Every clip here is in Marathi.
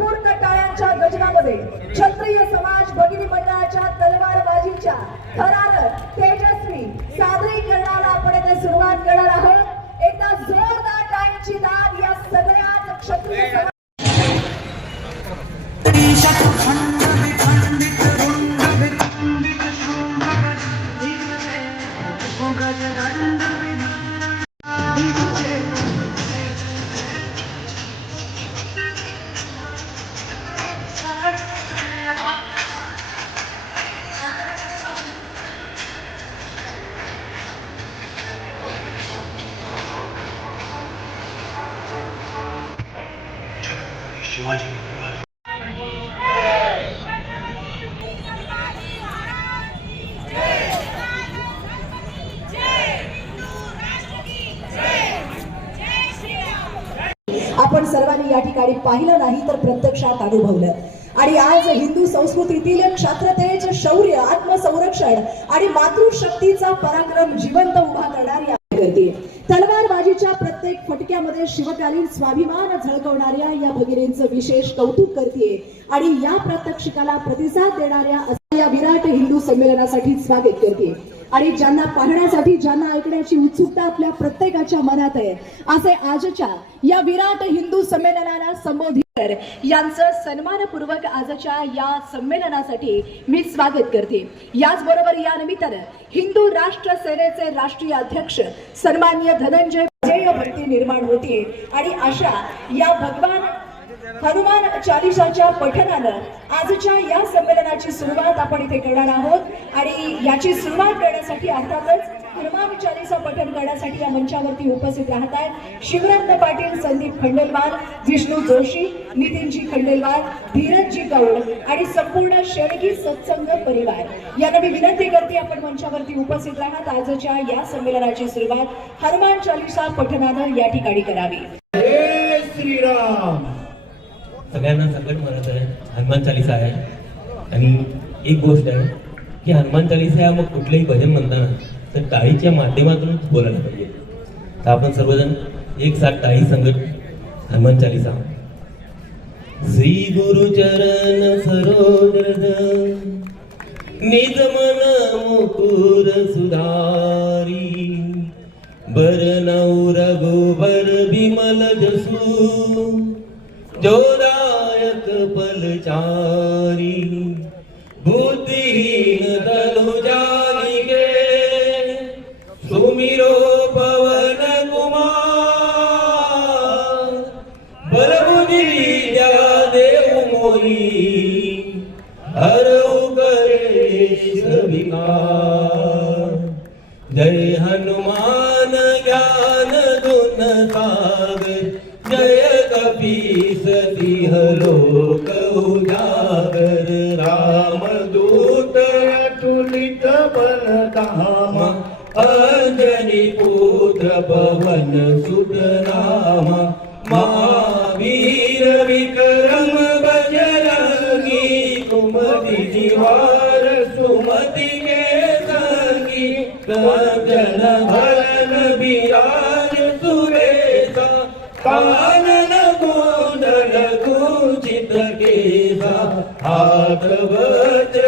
उत्स्फूर्त टाळ्यांच्या गजरामध्ये क्षत्रिय समाज भगिनी मंडळाच्या तलवारबाजीच्या थरारक तेजस्वी सादरीकरणाला आपण इथे सुरुवात करणार आहोत। एकदा जोरदार टाळ्यांची दाद या सगळ्या क्षत्रिय समाज आपण सर्वांनी या ठिकाणी पाहिलं नाही तर प्रत्यक्षात अनुभवलं। आणि आज हिंदू संस्कृतीतील क्षात्रतेज शौर्य आत्मसंरक्षण आणि मातृशक्तीचा पराक्रम जिवंत उभा करणारी करते। तलवारबाजीच्या प्रत्येक फटक्यामध्ये शिवकालीन स्वाभिमान झळकवणाऱ्या या भगिनींचं विशेष कौतुक करते आणि या प्रात्यक्षिकाला प्रतिसाद देणाऱ्या या विराट हिंदू संमेलनासाठी स्वागत करते। आणि ज्यांना पाहण्यासाठी ज्यांना ऐकण्याची उत्सुकता आपल्या प्रत्येकाच्या मनात आहे असे आजच्या या विराट हिंदू संमेलनाला संबोधित कर यांचं सन्मानपूर्वक आजच्या या संमेलनासाठी मी स्वागत करते। याचबरोबर या निमित्तानं हिंदू राष्ट्र सेनेचे राष्ट्रीय अध्यक्ष सन्माननीय धनंजय भक्ती निर्माण होते आणि अशा या भगवान हनुमान चालीसाच्या पठणानं आजच्या या संमेलनाची सुरुवात आपण इथे करणार आहोत। आणि याची सुरुवात करण्यासाठी अर्थातच हनुमान चालीसा पठण करण्यासाठी या मंचावरती उपस्थित राहत आहेत शिवरत्न पाटील, संदीप खंडेलवाल, विष्णू जोशी, नितीनजी खंडेलवाल, धीरजजी गौड आणि संपूर्ण शेळगी सत्संग परिवार यांना मी विनंती करते आपण मंचावरती उपस्थित राहत आजच्या या संमेलनाची सुरुवात हनुमान चालीसा पठणानं या ठिकाणी करावी। जय श्रीराम। सगळ्यांना सकट म्हणत आहे हनुमान चालीसा आहे आणि एक गोष्ट आहे की हनुमान चालीसा मग कुठलेही भजन म्हणताना तर टाळीच्या माध्यमातूनच बोलायला पाहिजे। तर आपण सर्वजण एक साथ टाळी संगत हनुमान चालीसा। श्री गुरु चरण सरोज निज मन मुकुर सुधारी बरनौ रघुबर विमल जसु जोदायक पलचारी बुद्धिहीन तनु जानिके सुमिरो पवन कुमार बलबुद्धि जगा देव मोही हरऊ कलेश विकार। जय हनुमान ज्ञान गुण सागर जय कपीस तिह लोक उजागर। रामदूत अतुलित बल धामा अंजनी पुत्र पवन सुत नामा। महावीर विक्रम बजरंगी कुमति निवार सुमति के संगी। कंचन भरण बिराज सुरेशा कानन कुंडल कुंचित केसा। हाथ वज्र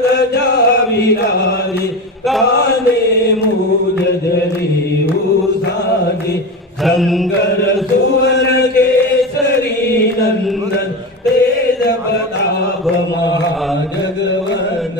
ध्वजा विराजे काने मूज जनेऊ साजे। शंकर सुवन केसरी नंदन तेज प्रताप महाजगवन।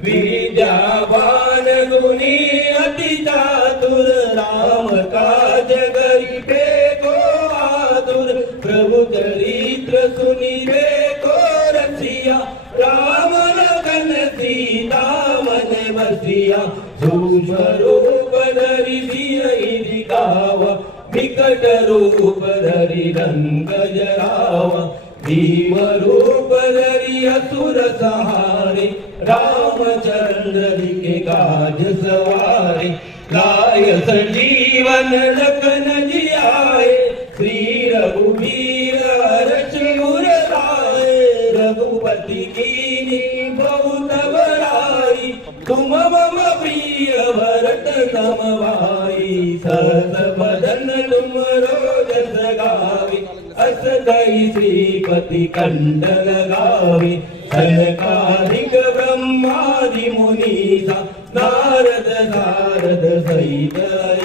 विद्यावान गुणी अति चातुर राम काज करिबे को आतुर। प्रभु चरित्र सुनिबे को रसिया राम लखन सीता मन बसिया। सूक्ष्म रूप धरि सिरहि दिखावा विकट रूप धरि रंग जरावा। भीम रूप धरि असुर सहारे रामचंद्र के काज सवारे। लाय संजीवन लखन जियाए श्री रघुवीर हर्ष उर लाए। रघुपति कीनी बहुत बड़ाई तुम मम प्रिय भरत सम भाई। सहस बदन तुम रोज गावे असदई श्रीपती कंडल गावे सनकाधिक ब्रह्मादि मुनीसा नारद सारद सहित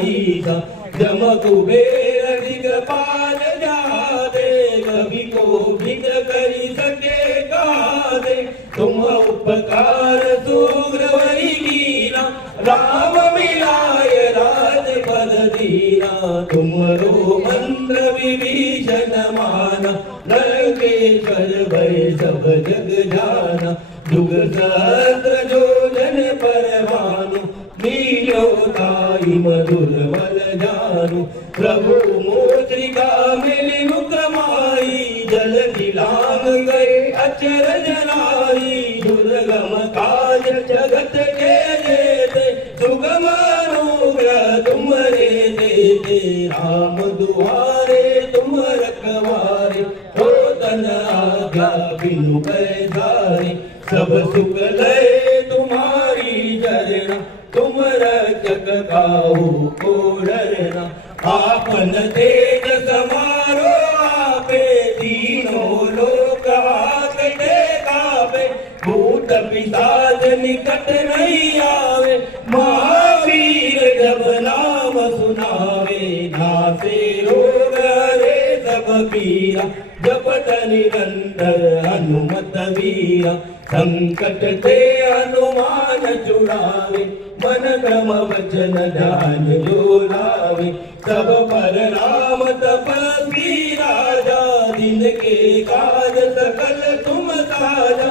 ईसा जम कुबेर दिगपाल जादे कवि को भिक करी सके गादे तुम उपकार सुग्रवई कीना राम मिलाय राज पद दीना तुमरो मंत्र विभीषण माना लंकेश्वर भय सब जग जाना जुग सहस्र जोजन परवानु लीलो ताई मधुर बल जानु प्रभु मोत्रिका मिली मुक्रमाई जल दिलांग गए अचरज नाई दुर्गम काज जगत के देते सुगम अनुग्रह तुमरे देते राम दुआरे तुम रखवारे हो तन आज्ञा बिनु पैसारे सब सुख लय तुम्हारी चरणा तुम रक्षक काहू को डरना आपन तेज समारो आपे तीनों लोक हाथ टेकावे भूत पिशाच निकट नहीं आवे महावीर जब नाम सुनावे नासे रोग हरे सब पीरा जपत निरंतर हनुमत वीरा संकट ते हनुमान छुड़ावे मन क्रम वचन ध्यान जो लावे सब पर राम तपस्वी राजा दिन के काज सकल तुम साजा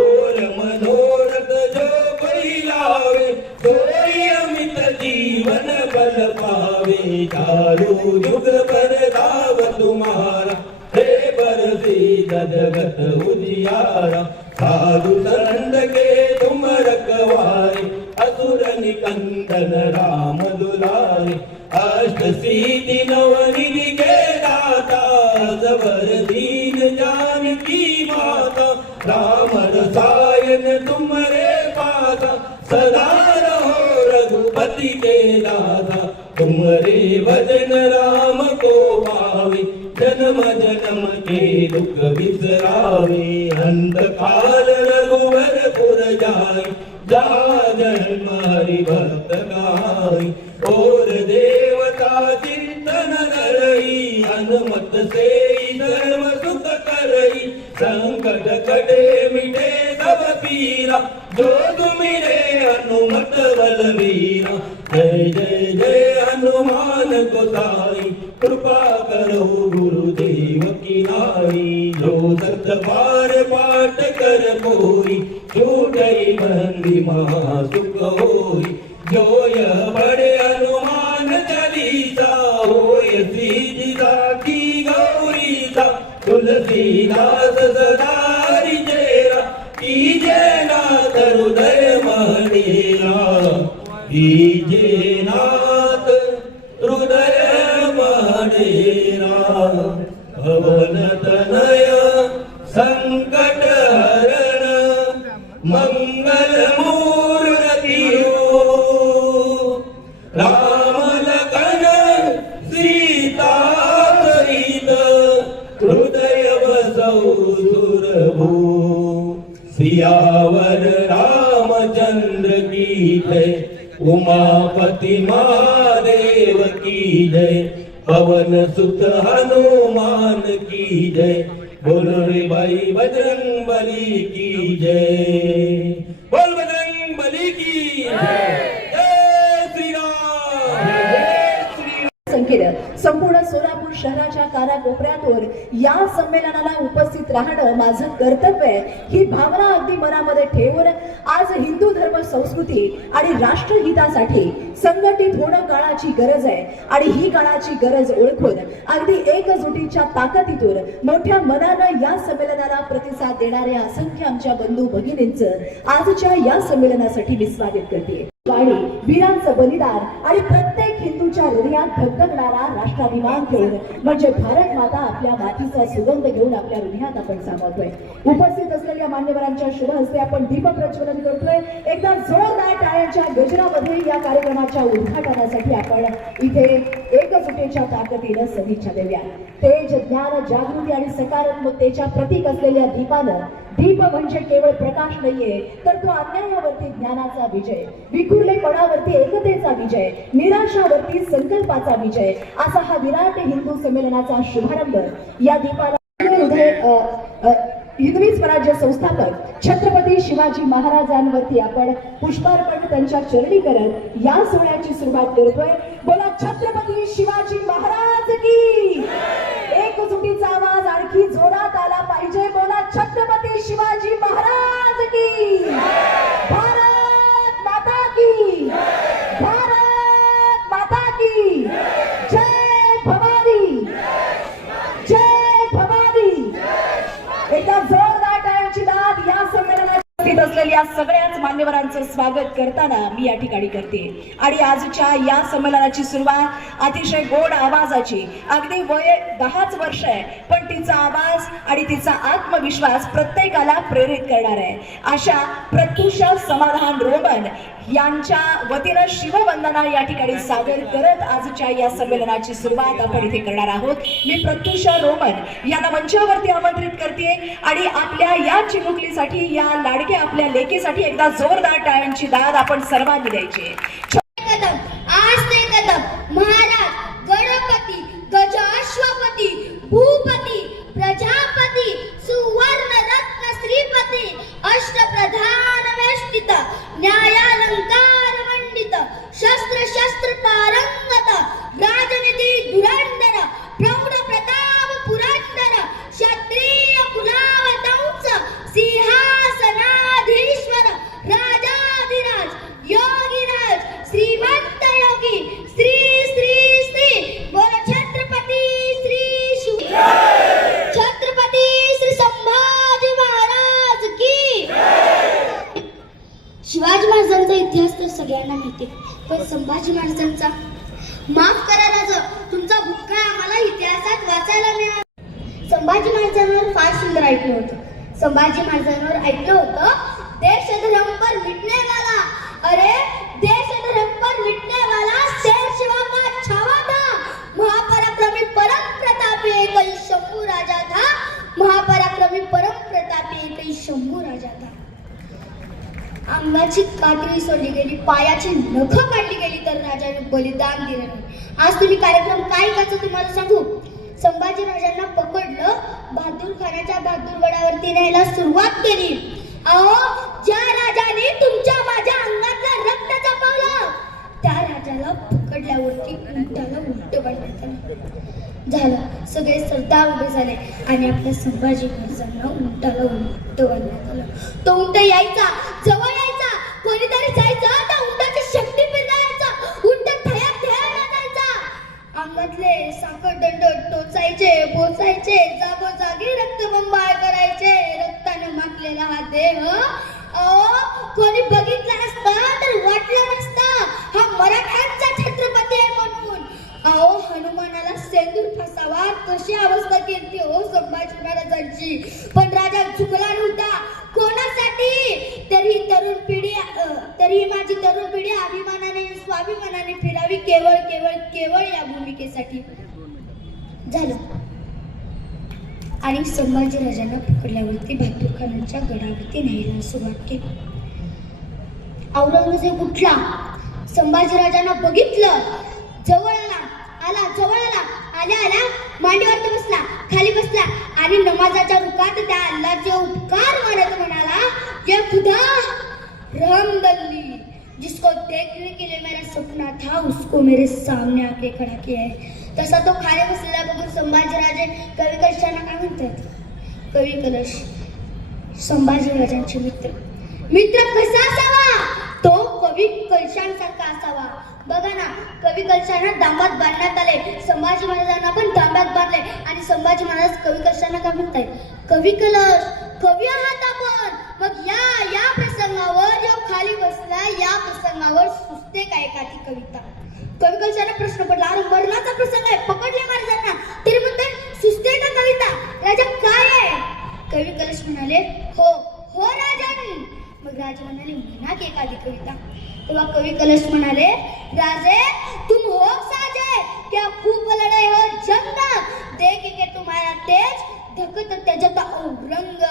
और मनोरथ जो कोई लावे सोई अमित जीवन बल पावे चारु जुग पर दाव तुम्हारा हे बरसी जगत उजियारा साधु संत के तुम रखवारे असुर निकंदन राम दुलारे अष्ट सिद्धि नवनिधि के दाता सबर दीन जानकी माता राम रसायन तुमरे पासा सदा रहो रघुपति के दाता तुमरे भजन राम को पावे जन्म जन्म के दुख बिसरावे अंत काल रघुवर पुर जाय जहाँ जन्म हरि भक्त गाय और देवता चिंतन धरई हनुमत से सर्व सुख करई संकट कटे मिटे सब पीरा जो तुमिरे हनुमत बलवीरा जय जय जय हनुमान गोसाई कृपा करो गुरुदेव की नाई जो सत बार पाठ कर कोई छूटई बंदी महासुख होई जो यह बड़े हनुमान चालीसा होय सीधी साखी गौरी सा तुलसीदास सदा हरि चेरा कीजे नाथ हृदय मणिया कीजे नाथ हृदय मणिया भवन तनय संकट हरण मंगल मूर्ति हो राम लखन सीता सहित हृदय बसौ सुरभू सियावर रामचंद्र की जय उमापति महादेव की जय पवन सुत हनुमान की जय बोलो रे भाई बजरंग बली की जय बोल बजरंग बली की जय श्री राम जय श्री संख्येनं संपूर्ण सोलापूर शहराच्या कानाकोपऱ्यातून या संमेलनाला उपस्थित राहणं माझं कर्तव्य आहे ही भावना अगदी मनामध्ये ठेवून आज हिंदू धर्म संस्कृती आणि राष्ट्रहितासाठी संघटित होणं काळाची गरज आहे आणि ही काळाची गरज ओळखून अगदी एकजुटीच्या ताकदीतून मोठ्या मनानं या संमेलनाला प्रतिसाद देणाऱ्या असंख्य आमच्या बंधू भगिनींचं आजच्या या संमेलनासाठी मी स्वागत करते. वाणी, वीरांचं बलिदान आणि प्रत्येक हिंदूच्या हृदयात धगधगणारा राष्ट्राभिमान घेऊन म्हणजे भारत माता आपल्या मातीचा सुगंध घेऊन आपल्या हृदयात आपण सामावतोय. उपस्थित असलेल्या मान्यवरांच्या शुभ हस्ते आपण दीप प्रज्वलन करतोय. एकदा जोरदार टाळ्यांच्या गजरामध्ये या कार्यक्रमाच्या उद्घाटनासाठी आपण इथे एकजुटीच्या ताकदीनं सदिच्छा देऊया. तेज, ज्ञान, जागृती आणि सकारात्मकतेच्या प्रतीक असलेल्या दीपानं, दीप म्हणजे केवळ प्रकाश नाहीये तर तो अन्यायावरती ज्ञानाचा विजय, विखुरलेपणावरती एकतेचा विजय, निराशावरती संकल्पाचा विजय असा हा विराट हिंदू संमेलनाचा शुभारंभ या दीपाला हिंदवी स्वराज्य संस्थापक छत्रपती शिवाजी महाराजांवरती आपण पुष्पार्पण त्यांच्या चरणी करत या सोहळ्याची सुरुवात करतोय. बोला छत्रपती शिवाजी महाराज की. एकजुटीचा आवाज आणखी जोरात आला पाहिजे. बोला छत्रपती शिवाजी महाराज की. भारत माता की. भारत माता की. जय भवानी. जय भवानी. एकदा जोरदार टाळ्यांची दाद या संमेलनात उपस्थित असलेल्या सगळ्याच मान्यवरांचं स्वागत करताना मी या ठिकाणी करते. आणि आजच्या या संमेलनाची सुरुवात अतिशय गोड आवाजाची, अगदी वय 10च वर्ष आहे पण तिचा आवाज आणि तिचा आत्मविश्वास प्रत्येकाला प्रेरित करणार आहे. अशा प्रत्युषा समाधान रोमन यांच्या वतीनं शिववंदना या ठिकाणी सादर करत आजच्या या संमेलनाची सुरुवात आपण इथे करणार आहोत. मी प्रत्युषा रोमन यांना मंचावरती आमंत्रित करते आणि आपल्या या चिमुकलीसाठी, या लाडक्या आपल्या लेकीसाठी एकदा जोरदार टाळ्यांची दाद आपण सर्वांनी द्यायची. कदम आस्ते कदम महाराज गणपती गजाश्वपती भूपती प्रजापती सुवर्ण रत्न श्रीपती अष्टप्रधान वेष्टित न्यायालंकार मंडित शस्त्र शस्त्र पारंगत राजनिधी धुरंधर प्रौढ प्रताप पुरंदर क्षत्रिय कुलावतंस सिंहासनाधीश्वर राजाधिराज योगीराज श्रीमंत योगी श्री श्री श्री बोल छत्रपती श्री छत्रपती श्री संभाजी महाराज की. शिवाजी महाराजांचा इतिहास तर सगळ्यांना माहिती आहे, पण संभाजी महाराजांचा माफ करा राजा, तुमचा भूतकाळ आम्हाला इतिहासात वाचायला मिळाला. संभाजी महाराजांवर फार सुंदर ऐकलं होतं. संभाजी महाराजांवर ऐकलं होतं देश धर्म पर मिटने वाला. अरे देश धर्म पर मिटने वाला शेर शिवा का छावा था. महापराक्रमी परम प्रतापी एकही शंभू राजा था. महापराक्रमी परम प्रतापी एकही शंभू राजा था. अंगाची कात्री सोडली गेली, पायाची नखं काढली गेली तर राजाने बलिदान दिलं नाही. आज तुम्ही कार्यक्रम काय करायचं तुम्हाला सांगू. संभाजी राजांना पकडलं, बहादूर खानाच्या बहादूरगडावरती न्यायला सुरुवात केली. अहो ज्या राजाने तुमच्या माझ्या अंगातला रक्त चपावलं त्या राजाला पकडल्यावरती उंटाला उलट बनवण्यात आलं. झालं, सगळे सरदार उभे झाले आणि आपल्या संभाजी महाराजांना उंटाला उलट बनवण्यात आलं. तो उंट यायचा, जवळ यायचा, कोणीतरी जायचं त्या उंटाची शक्ती पिरगायचा. उंट थयाक थया नाचायचा. अंगातले साखरदंड टोचायचे, बोचायचे, जागोजागी रक्तबंबाळ करायचे. रक्ताने माखलेला हा देह कोणी बघितला असता तर वाटलं नसतं हा मराठ्यांचा छत्रपती आहे म्हणून. अहो हनुमानाला सेंदूर फसावा कशी अवस्था केली हो संभाजी महाराजांची. पण राजा झुकला नव्हता. कोणासाठी? तरी माझी तरुण पिढी अभिमानाने स्वाभिमानाने फिरावी केवळ केवळ केवळ या भूमिकेसाठी. झालं आणि संभाजी राजांना पकडल्यावरती बहादूर खानाच्या गडावरती न्यायला सुरुवात केली. औरंगजेब उठला, संभाजी राजांना बघितलं, जवळ आला जवळ आल्या मांडीवरती बसला, खाली बसला आणि नमाजाच्या रुकात त्या अल्लाहचे उपकार मानत म्हणाला, ये खुदा रहम गल्ली जिसको देखने के लिए मेरा सपना था उसको मेरे सामने आके खड़ा किया है. तसा तो खाली बसलेला बघून संभाजीराजे कवी कलशांना काय म्हणतात? कवी कलश संभाजी राजांचे मित्र कसा असावा? तो कवी कलशांसारखा असावा. बघा ना, कवी कलशांना दांबात बांधण्यात आले, संभाजी महाराजांना पण दांबात बांधले आणि संभाजी महाराज कवी कलशांना काय म्हणतायत? कवी कलश, कवी आहात आपण. मग या प्रसंगावर खाली बसला या प्रसंगावर सुचते का एखादी कविता? कवी कलशाला प्रश्न पडला, अरे मरणाचा प्रसंग आहे, पकडले महाराजांना, तरी म्हणते सुचते का कविता? राजा काय आहे? कवी कलश म्हणाले, हो हो राजन. मग राजा म्हणाले, म्हणा की एखादी कविता. तेव्हा कवी कलश म्हणाले, राजे तुम हो साजे क्या खूप लढाई हो जंग, देख के तुम्हारा तेज धकत त्याच्यात औरंग.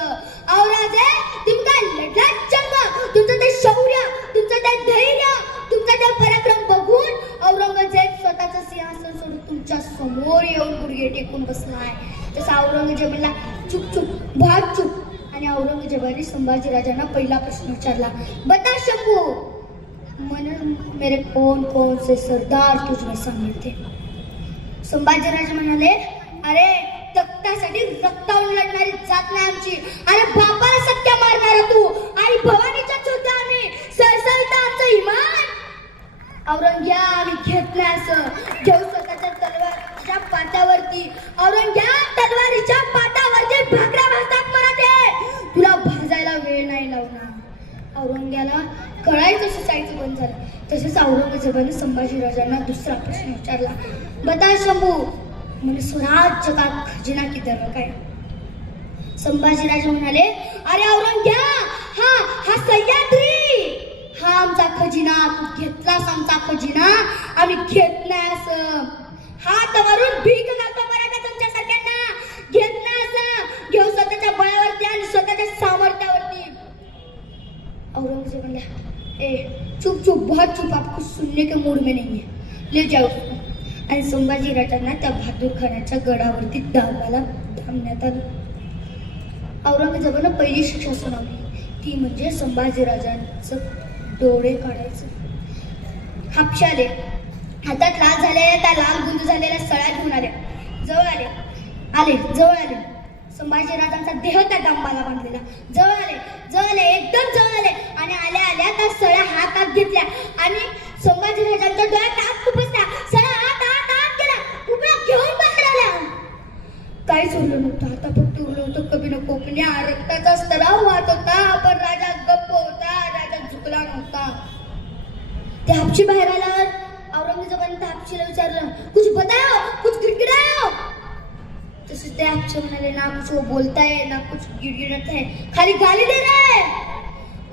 औ राजे तुमचा लढा जंग, तुमचं ते शौर्य, तुमचं ते धैर्य, तुमचा ते पराक्रम बघून औरंगजेब स्वतःचं सिंहासन सोडून तुमच्या समोर येऊन गुडघे टेकून बसलाय. तसा औरंगजेबाला चुप चुप भाग चुप. आणि औरंगजेबाने संभाजी राजांना पहिला प्रश्न विचारला, बता शंभू मन मेरे कौन कौन से सरदार तुझमें शामिल थे? संभाजी राजा म्हणाले, अरे तख्तासाठी रक्तावून लढणारी जात नाही आमची. अरे बापाला सत्या मारणारा तू, आई भवानीच्याच होत्या आम्ही, सरसविता आमचं इमान. औरंग्या आम्ही घेत नाही असं, घेऊ स्वतःच्या तलवारीच्या पाटावरती. औरंग्या तलवारीच्या पाटावरती भाकऱ्या भाजतात मराठे, तुला भाजायला वेळ नाही लावणार. औरंग्याला कळायचं सुचायचं बंद झालं. तसेच औरंगजेबाने संभाजी राजांना दुसरा प्रश्न विचारला, बता शंभू मन स्वराज्य का खजिना किधर काय? संभाजी राजा म्हणाले, अरे औरंग्या हा हा सह्याद्री हा आमचा खजिना, तू घेतलास आमचा खजिना, आम्ही घेत नाही असं. हात वरून भीक घालतो मराठा तुमच्यासारख्यांना, घेत नाही असं, घेऊ स्वतःच्या बळावरती आणि स्वतःच्या सामर्थ्यावरती. औरंगजेब म्हणला, ए चुप चुप बहुत चुप, आपको सुनने के मूड में नहीं है, ले जाओ. आणि संभाजी राजांना त्या बहादूर खानाच्या गडावरती दाबाला थांबण्यात आलं. औरंगजेबानं पहिली शिक्षा सुनावली, ती म्हणजे संभाजी राजांचं डोळे काढायचं. हापशाले हातात लाल झालेल्या त्या लाल गुंज झालेल्या सळ्या घेऊन आल्या, जवळ जवळ आले. संभाजी राजांचा देह त्या डांबाला बांधलेला, जवळ आले एकदम जवळ आले. आणि आल्या त्या सळ्या हातात घेतल्या आणि संभाजी राजांच्या डोळ्यात आग खुपसल्या. सळ्या आत गेला, उभ्या घेऊन बाहेर आल्या. काहीच उरलं नव्हतं, आता फक्त उरलं होतं कभी न कोपण्या, रक्ताचा स्तराव वाहत होता, पण राजा गप्प होता, राजा झुकला नव्हता. ते हापशी बाहेर आल्यावर औरंगजेबाने त्या हापशीला विचारलं, कुछ बताओ, कुछ गिड़गिड़ाओ. तसेच ते हापशी म्हणाले, ना कुछ वो बोलता है ना कुछ गिड़गिड़ाता है, खाली गाली दे रहा है,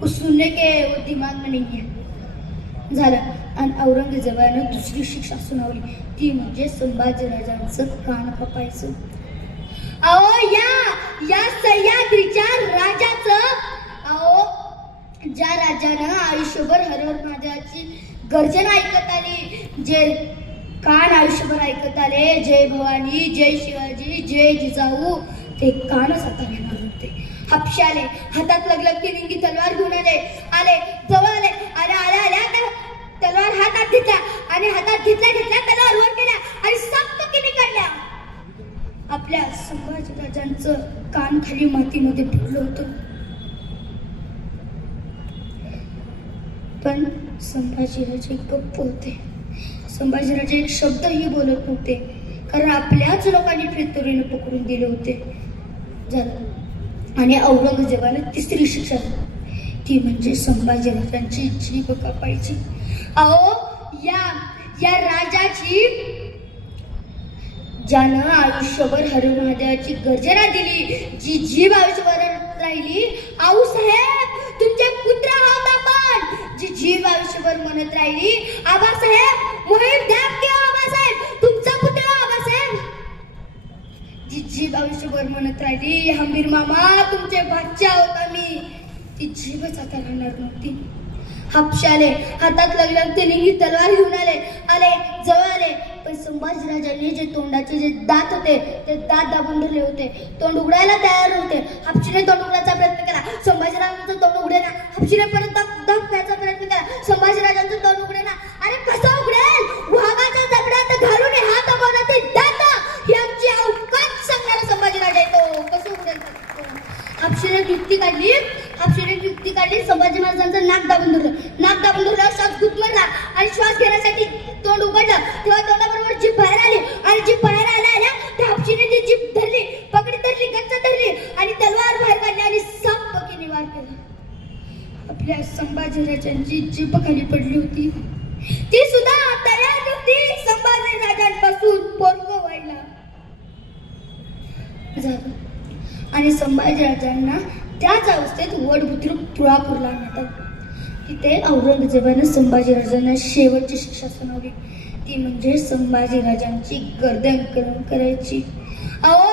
कुछ सुनने के वो दिमाग में नहीं है. झालं. आणि औरंगजेबानं दुसरी शिक्षा सुनावली, ती म्हणजे संभाजी राजांचं कान कापायचं. अहो या सह्याद्रीच्या राजाचं, अहो ज्या राजानं आयुष्यभर हर हर महादेवाची गर्जना ऐकत आली, जे कान आयुष्यभर ऐकत आले, जय भवानी, जय शिवाजी, जय जिजाऊ, ते कानच आता घेणार होते. हापशे आले, हातात लगलग तिरंगी तलवार घेऊन आले जवळ आल्या तलवार हातात घेतल्या आणि हातात घेतल्या तलवार वर केल्या आणि सपकिनी काढल्या. आपल्या संभाजी राजांचं कान खाली मातीमध्ये पडलं होतं. पण संभाजीराजे गप्प होते. संभाजीराजे एक शब्दही बोलत नव्हते, कारण आपल्याच लोकांनी फिरतुरीने पकडून दिले होते. झालं. आणि औरंगजेबाने तिसरी शिक्षा, ती म्हणजे संभाजीराजांची जीभ कापायची. अहो या राजाची, ज्यानं आयुष्यभर हर महादेवाची गर्जना दिली, जी जीभ आयुष्यभर राहिली, आऊ साहेब तुमचे पुत्र आहोत आपण, जी जीभ आयुष्यभर म्हणत राहिली, आबासाहेब मोहीम द्याब किंवा आबासाहेब तुमचा पुत्र आबासाहेब, जी जीभ आयुष्यभर म्हणत राहिली, हमीर मामा तुमचे भाच्या आहोत आम्ही, ती जीभच आता राहणार नव्हती. हापशाले हातात लागल्या त्यांनी तलवार घेऊन आले जवळ आले. पण संभाजीराजांनी जे तोंडाचे जे दात होते ते दात दाबून धरले होते, तोंड उघडायला तयार नव्हते. हापशीने तोंड उघडायचा प्रयत्न केला, संभाजीराजांचं तोंड उघडेना. हापशीने परत दाबण्याचा प्रयत्न केला, संभाजीराजांचं तोंड उघडेना. अरे कसं उघडेल, वाघाच्या जबड्यात घालून हात अगोदर ते दात, ही आमची अवकाश सांगणारा संभाजीराजा येतो, कसं उघडेल. हापशीने युक्ती काढली, संभाजी महाराजांचं नाक दाबून धरलं, श्वास गुदमरला आणि श्वास घेण्यासाठी तोंड उघडलं. तेव्हा तोंडाबरोबर जीभ बाहेर आली आणि जीभ बाहेर आल्या त्या हापशीने ती जीभ धरली, पकडी धरली, गच्च धरली आणि तलवार बाहेर काढली आणि सपकिनी वार केला. आपल्या संभाजीराजांची जीभ खाली पडली होती. ती सुद्धा तयार नव्हती संभाजीराजांपासून पोरगं व्हायला. झालं. आणि संभाजीराजांना त्याच अवस्थेत वटबुद्रुक तुळापूरला आणतात. तिथे औरंगजेबाने संभाजीराजांना शेवटची शिक्षा सुनावली. ती म्हणजे संभाजीराजांची गर्दन कलम करायची. अहो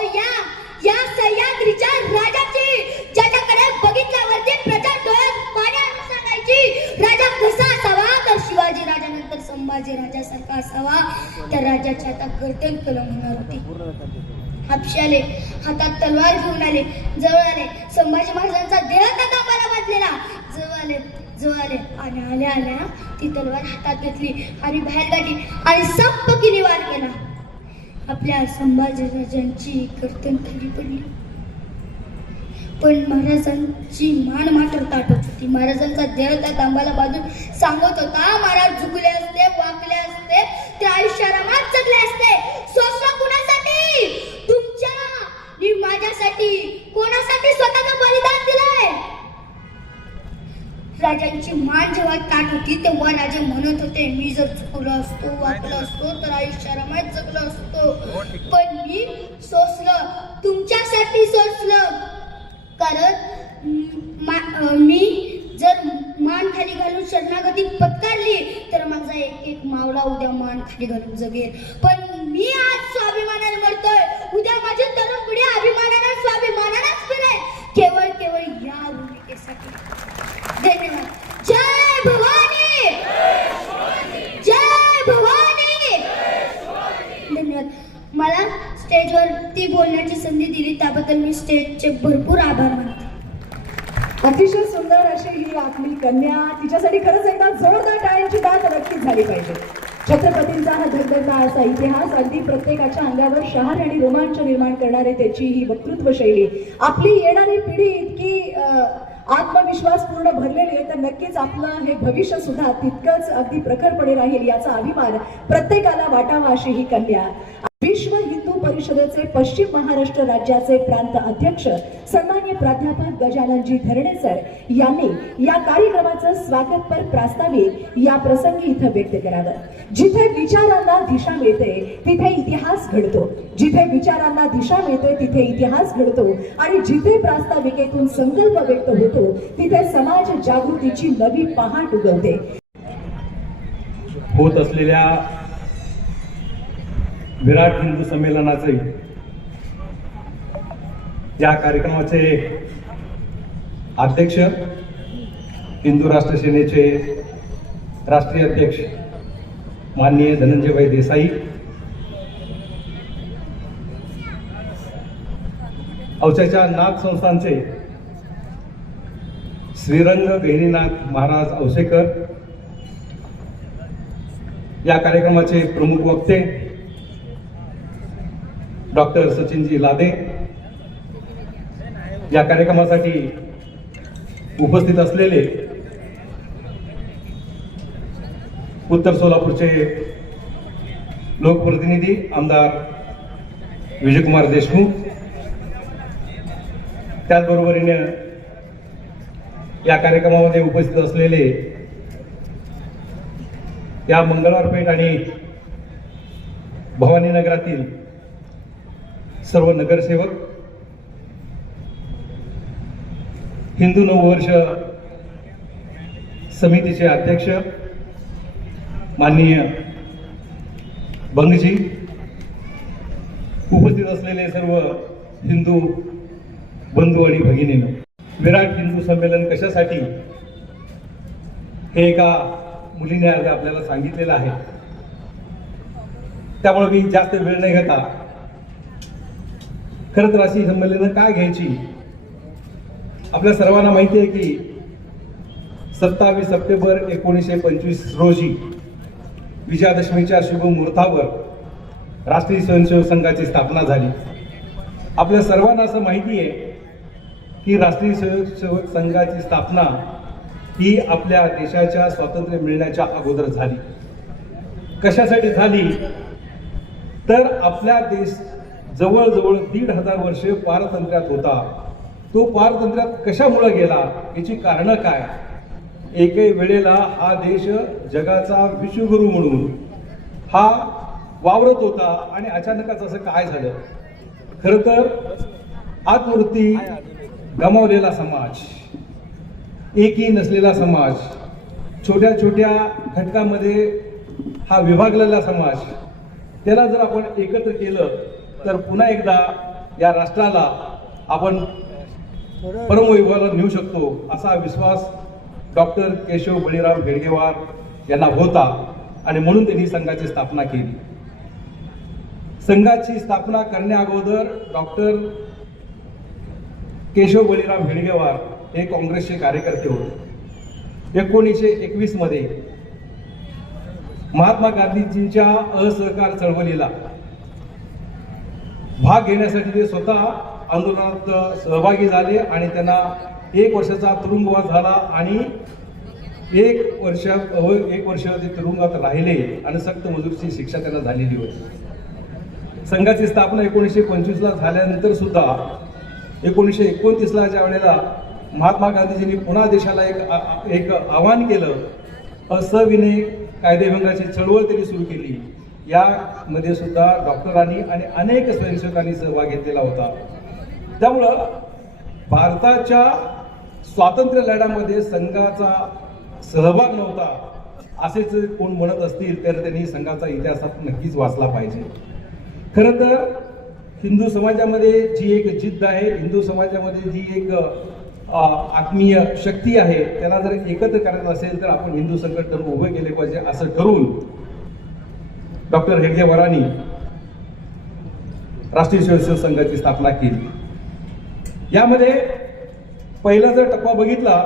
या सह्याद्रीच्या राजाची, ज्याच्याकडे बघितल्यावरती प्रजा डोळ्यात पाणी आणून सांगायची राजा कसा असावा, तर शिवाजी राजानंतर संभाजी राजासारखा असावा. त्या राजाची आता गर्दन कलम होणार होती. हापशी आले, हातात तलवार घेऊन आले, जवळ आले. संभाजी महाराजांचा देह त्या खांबाला बांधलेला. जवळ आले आणि आल्या ती तलवार हातात घेतली आणि बाहेर काढली आणि संपकीने वार केला. आपल्या संभाजीराजांची गर्दन खाली पडली. पण महाराजांची मान मात्र ताटत होती. महाराजांचा देह त्या खांबाला बांधून सांगत होता, महाराज झुकले असते, वाकले असते, ते आयुष्यारामात जगले असते. सोसलं कुणासाठी? तुमच्या आणि माझ्यासाठी. कोणासाठी स्वतःचं बलिदान दिलंय? राजांची मान जेव्हा ताट होती तेव्हा राजे म्हणत होते, मी जर चुकलो असतो, वाकलो असतो, तर आयुष्यारामात जगलो असतो. पण मी सोसलं, तुमच्यासाठी सोसलं. कारण मी जर मान खाली घालून शरणागती पत्करली तर माझा एक मावळा उद्या मान खाली घालून जगेल. पण मी आज स्वाभिमानाने मरतोय, उद्या माझी तरुण पिढी अभिमानाने स्वाभिमानानेच फिरेल. केवळ या भूमिकेसाठी. धन्यवाद. जय भवानी, जय भवानी. धन्यवाद. मला स्टेजवरती बोलण्याची संधी दिली त्याबद्दल मी स्टेजचे भरपूर आभार मानते. अतिशय सुंदर अशी ही आपली कन्या. तिच्यासाठी खरंच एकदा जोरदार टाळ्यांची दाद नक्कीच झाली पाहिजे. छत्रपतींचा हा धगधगता असा इतिहास, अगदी प्रत्येकाच्या अंगावर शहार आणि रोमांच निर्माण करणारे त्याची ही वक्तृत्व शैली. आपली येणारी पिढी इतकी आत्मविश्वास पूर्ण भरलेली आहे, तर नक्कीच आपलं हे भविष्य सुद्धा तितकंच अगदी प्रखरपणे राहील याचा अभिमान प्रत्येकाला वाटावा अशी ही कन्या. विश्व हिंदू परिषदेचे पश्चिम महाराष्ट्र राज्याचे प्रांत अध्यक्ष सन्मान्य प्राध्यापक गजाननजी धरणे सर यांनी या कार्यक्रमाचं स्वागतपर प्रास्ताविक या प्रसंगी इथं व्यक्त करावं. जिथे विचारांना दिशा मिळते तिथे इतिहास घडतो, जिथे विचारांना दिशा मिळते तिथे इतिहास घडतो आणि जिथे प्रास्ताविकेतून संकल्प व्यक्त होतो तिथे समाज जागृतीची नवी पहाट उगवते. होत असलेल्या विराट हिंदू संमेलनाचे या कार्यक्रमाचे अध्यक्ष, हिंदू राष्ट्र सेनेचे राष्ट्रीय अध्यक्ष माननीय धनंजयभाई देसाई, औच्याच्या नाथ संस्थानचे श्रीरंग गहिनीनाथ महाराज औसेकर, या कार्यक्रमाचे प्रमुख वक्ते डॉक्टर सचिनजी लादे, या कार्यक्रमासाठी उपस्थित असलेले उत्तर सोलापूरचे लोकप्रतिनिधी आमदार विजयकुमार देशमुख, त्याचबरोबरीने या कार्यक्रमामध्ये उपस्थित असलेले या मंगळवारपेठ आणि भवानीनगरातील सर्व नगरसेवक, हिंदू नववर्ष समितीचे अध्यक्ष माननीय बंगजी, उपस्थित असलेले सर्व हिंदू बंधू आणि भगिनींनो, विराट हिंदू संमेलन कशासाठी हे एका मुलीने आज आपल्याला सांगितलेलं आहे. त्यामुळे मी जास्त वेळ नाही घेता खरं तर अशी संमेलनं काय घ्यायची. आपल्या सर्वांना माहिती आहे की 27 सप्टेंबर 1925 रोजी विजयादशमीच्या शुभ मुहूर्तावर राष्ट्रीय स्वयंसेवक संघाची स्थापना झाली. आपल्या सर्वांना असं माहिती आहे की राष्ट्रीय स्वयंसेवक संघाची स्थापना ही आपल्या देशाच्या स्वातंत्र्य मिळण्याच्या अगोदर झाली. कशासाठी झाली तर आपला देश जवळजवळ 1500 वर्षे पारतंत्र्यात होता. तो पारतंत्र्यात कशामुळे गेला याची कारणं काय एकही वेळेला हा देश जगाचा विश्वगुरू म्हणून हा वावरत होता आणि अचानकच असं काय झालं? खरं तर आत्मवृत्ती गमावलेला समाज, एकी नसलेला समाज, छोट्या छोट्या घटकामध्ये हा विभागलेला समाज, त्याला जर आपण एकत्र केलं तर पुन्हा एकदा या राष्ट्राला आपण परमवैभवाला नेऊ शकतो असा विश्वास डॉक्टर केशव बळीराम हेडगेवार यांना होता आणि म्हणून त्यांनी संघाची स्थापना केली. संघाची स्थापना करण्या अगोदर डॉक्टर केशव बळीराम हेडगेवार हे काँग्रेसचे कार्यकर्ते होते. 1921 मध्ये महात्मा गांधीजींच्या असहकार चळवळीला भाग घेण्यासाठी ते स्वतः आंदोलनात सहभागी झाले आणि त्यांना 1 वर्षाचा तुरुंगवास झाला आणि 1 वर्ष ते तुरुंगात राहिले आणि सक्त मजुरीची शिक्षा त्यांना झालेली होती. संघाची स्थापना 1925 ला झाल्यानंतर सुद्धा 1929 ला ज्या वेळेला महात्मा गांधीजींनी पुन्हा देशाला एक आव्हान केलं, असविनय कायदेभंगाची चळवळ त्यांनी सुरू केली. यामध्ये सुद्धा डॉक्टरांनी आणि अनेक स्वयंसेवकांनी सहभाग घेतलेला होता. त्यामुळं भारताच्या स्वातंत्र्य लढ्यामध्ये संघाचा सहभाग नव्हता असेच कोण म्हणत असतील तर त्यांनी संघाचा इतिहासात नक्कीच वाचला पाहिजे. खरं तर हिंदू समाजामध्ये जी एक जिद्द आहे, हिंदू समाजामध्ये जी एक आत्मीय शक्ती आहे, त्याला जर एकत्र करायचं असेल तर आपण हिंदू संघटन उभे केले पाहिजे असं ठरवून डॉक्टर हेडगेवारांनी राष्ट्रीय स्वयंसेवक संघाची स्थापना केली. यामध्ये पहिला जर टप्पा बघितला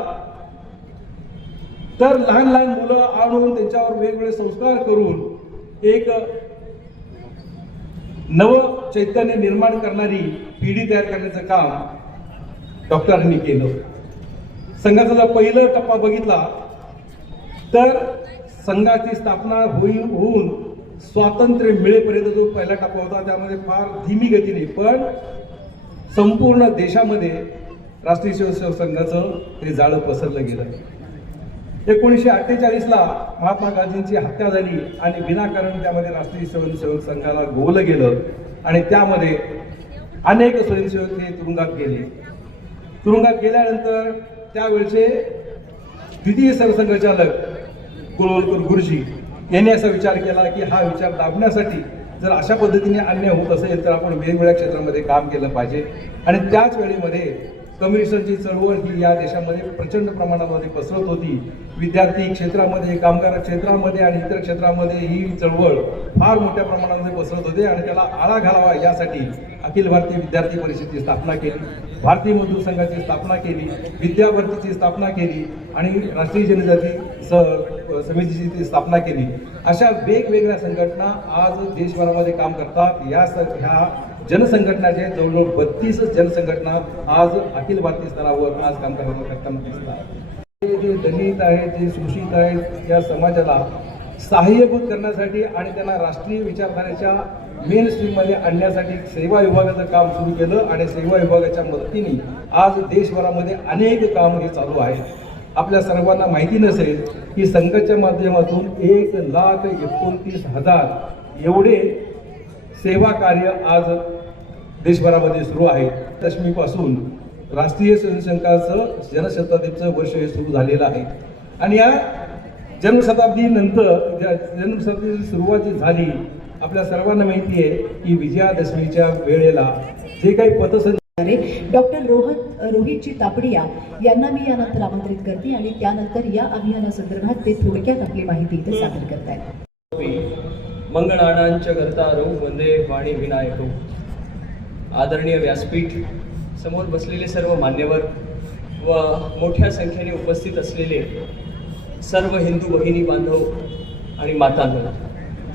तर लहान लहान मुलं आणून त्यांच्यावर वेगवेगळे संस्कार करून एक नव चैतन्य निर्माण करणारी पिढी तयार करण्याचं काम डॉक्टरांनी केलं. संघाचा जर पहिला टप्पा बघितला तर संघाची स्थापना होऊन स्वातंत्र्य मिळेपर्यंत जो पहिला टप्पा होता त्यामध्ये फार धीमी गतीने पण संपूर्ण देशामध्ये राष्ट्रीय स्वयंसेवक संघाचं ते जाळं पसरलं गेलं. 1948 ला महात्मा गांधींची हत्या झाली आणि विनाकारण त्यामध्ये राष्ट्रीय स्वयंसेवक संघाला गोवलं गेलं आणि त्यामध्ये अनेक स्वयंसेवक हे तुरुंगात गेले. तुरुंगात गेल्यानंतर त्यावेळचे द्वितीय सरसंघचालक कुलवंत गुरुजी यांनी असा विचार केला की हा विचार दाबण्यासाठी जर अशा पद्धतीने अन्याय होत असेल तर आपण वेगवेगळ्या क्षेत्रामध्ये काम केलं पाहिजे. आणि त्याच वेळेमध्ये कम्युनिस्टांची चळवळ ही या देशामध्ये प्रचंड प्रमाणामध्ये पसरत होती. विद्यार्थी क्षेत्रामध्ये, कामगार क्षेत्रामध्ये आणि इतर क्षेत्रामध्ये ही चळवळ फार मोठ्या प्रमाणामध्ये पसरत होते आणि त्याला आळा घालावा यासाठी अखिल भारतीय विद्यार्थी परिषदेची स्थापना केली, भारतीय मजदूर संघाची स्थापना केली, विद्याभरतीची स्थापना केली आणि राष्ट्रीय जनजाती समितीची स्थापना केली. अशा वेगवेगळ्या संघटना आज देशभरामध्ये काम करतात. ह्या जनसंघटनाचे जवळजवळ 32 जनसंघटना आज अखिल भारतीय स्तरावर आज काम करताना दिसतात. जे दलित आहेत, जे शोषित आहेत, या समाजाला सहाय्यभूत करण्यासाठी आणि त्यांना राष्ट्रीय विचारधारेच्या मेन स्ट्रीममध्ये आणण्यासाठी सेवा विभागाचं काम सुरू केलं आणि सेवा विभागाच्या मदतीने आज देशभरामध्ये अनेक काम हे चालू आहे. आपल्या सर्वांना माहिती नसेल की संघाच्या माध्यमातून 1,29,000 एवढे सेवा कार्य आज देशभरामध्ये सुरू आहे. दशमीपासून राष्ट्रीय स्वयंसेवकाचं जनशताब्दीचं वर्ष हे सुरू झालेलं आहे आणि या जन्मशताब्दीची सुरुवात जी झाली आपल्या सर्वांना माहिती आहे की विजयादशमीच्या वेळेला जे काही पथसंचलन डॉक्टर रोहितजी तापडिया यांना मी यानंतर आमंत्रित करते आणि त्यानंतर या अभियानासंदर्भात ते थोडक्यात आपली माहिती इथे सादर करतायत. मंगळाणांच्या करतारो वंदे वाणी विनायको. आदरणीय व्यासपीठ, समोर बसलेले सर्व मान्यवर व मोठ्या संख्येने उपस्थित असलेले सर्व हिंदू भगिनी बांधव आणि मातांनो,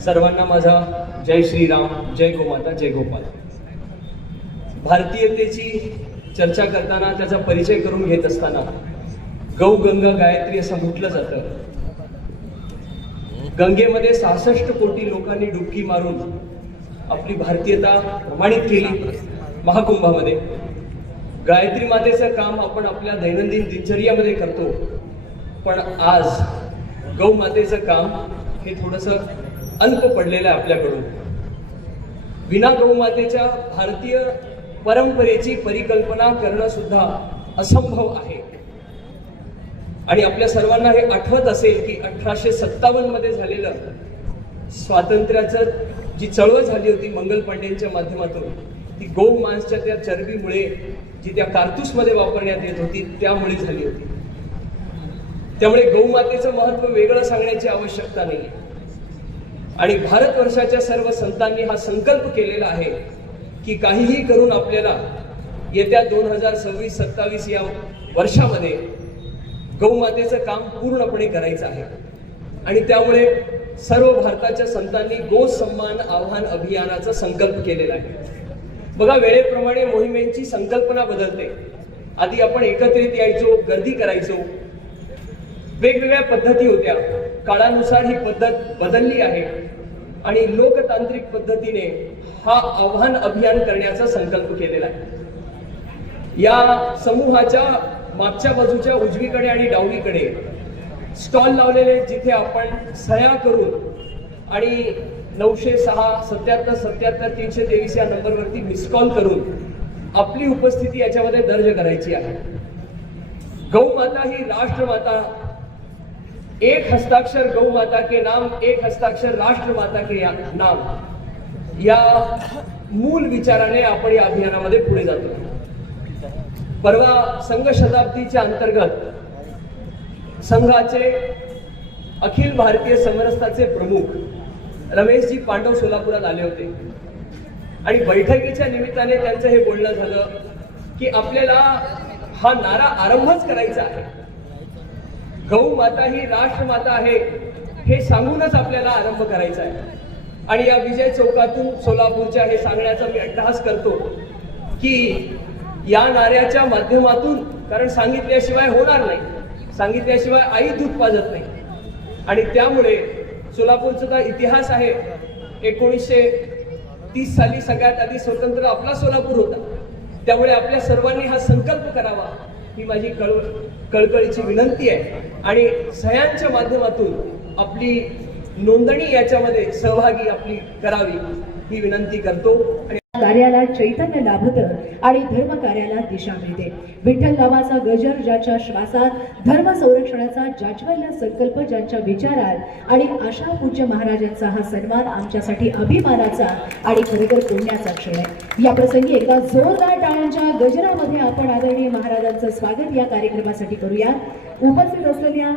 सर्वांना माझा जय श्रीराम, जय गोमाता, जय गोपाल. भारतीयतेची चर्चा करताना, त्याचा परिचय करून घेत असताना गौ गंगा गायत्री असं म्हटलं जातं. गंगेमध्ये 66 कोटी लोकांनी डुबकी मारून आपली भारतीयता प्रमाणित केली महाकुंभामध्ये. गायत्री मातेचं काम आपण आपल्या दैनंदिन दिनचर्यामध्ये करतो पण आज गौमातेचं काम हे थोडंसं अल्प पडलेलं आहे आपल्याकडून. विना गौमातेच्या भारतीय परंपरेची परिकल्पना करणं सुद्धा असंभव आहे. आणि आपल्या सर्वांना हे आठवत असेल की 1857 मध्ये झालेलं स्वातंत्र्याचं जी चळवळ झाली होती मंगल पांडेंच्या माध्यमातून, ती गोमांसच्या त्या चरबीमुळे जी त्या कारतूसमध्ये वापरण्यात येत होती त्यामुळे झाली होती. त्यामुळे गौमातेचं महत्व वेगळं सांगण्याची आवश्यकता नाही. आणि भारतवर्षाच्या सर्व संतांनी हा संकल्प केलेला आहे की काहीही करून आपल्याला येत्या 2026-27 या वर्षामध्ये गौमातेचं काम पूर्णपणे करायचं आहे. आणि त्यामुळे सर्व भारताच्या संतांनी गो सन्मान आव्हान अभियानाचा संकल्प केलेला आहे. बघा, वेळेप्रमाणे मोहिमेची संकल्पना बदलते. आधी आपण एकत्रित यायचो, गर्दी करायचो, वेगवेगळ्या पद्धती होत्या. काळानुसार ही पद्धत बदलली आहे आणि लोकतांत्रिक पद्धतीने हा आव्हान अभियान करण्याचा संकल्प केलेला आहे. या समूहाच्या मागच्या बाजूच्या उजवीकडे आणि डावीकडे स्टॉल लावलेले, जिथे आपण सह्या करून आणि 906-77-77-323 या नंबरवरती मिस कॉल करून आपली उपस्थिती याच्यामध्ये दर्ज करायची आहे. गौमाता ही राष्ट्रमाता, एक हस्ताक्षर गौ माता के नाम, एक हस्ताक्षर राष्ट्र माता के नाम, या मूल विचाराने आपण या अभियानामध्ये पुढे जातो. परवा संघ शताब्दीच्या अंतर्गत संघाचे अखिल भारतीय समरसताचे प्रमुख रमेशजी पांडव सोलापुरात आले होते आणि बैठकीच्या निमित्ताने त्यांचं हे बोलणं झालं की आपल्याला हा नारा आरंभच करायचा आहे. गौ माता ही राष्ट्रमाता आहे हे सांगूनच आपल्याला आरंभ करायचा आहे. आणि या विजय चौकातून सोलापूरच्या हे सांगण्याचा मी अट्टहास करतो की या नाऱ्याच्या माध्यमातून, कारण सांगितल्याशिवाय होणार नाही, सांगितल्याशिवाय आई दूध पाजत नाही. आणि त्यामुळे सोलापूरचा इतिहास आहे. 1930 साली सगळ्यात आधी स्वतंत्र आपला सोलापूर होता. त्यामुळे आपल्या सर्वांनी हा संकल्प करावा ही माझी कळकळीची विनंती आहे. आणि सह्यांच्या माध्यमातून आपली नोंदणी याच्यामध्ये सहभागी आपली करावी ही विनंती करतो. आणि कार्याला चैतन्य लाभतं आणि धर्म कार्याला दिशा मिळते. विठ्ठल नावाचा गजर ज्याच्या श्वासात, धर्म संरक्षणाचा जाज्वल्य संकल्प ज्यांच्या विचारात आणि आशा पूज्य महाराजांचा हा सन्मान आमच्यासाठी अभिमानाचा आणि खरेतर पुण्याचा क्षण आहे. या प्रसंगी एकदा जोरदार टाळ्यांच्या गजरामध्ये आपण आदरणीय महाराजांचं स्वागत या कार्यक्रमासाठी करूया. उपस्थित असलेल्या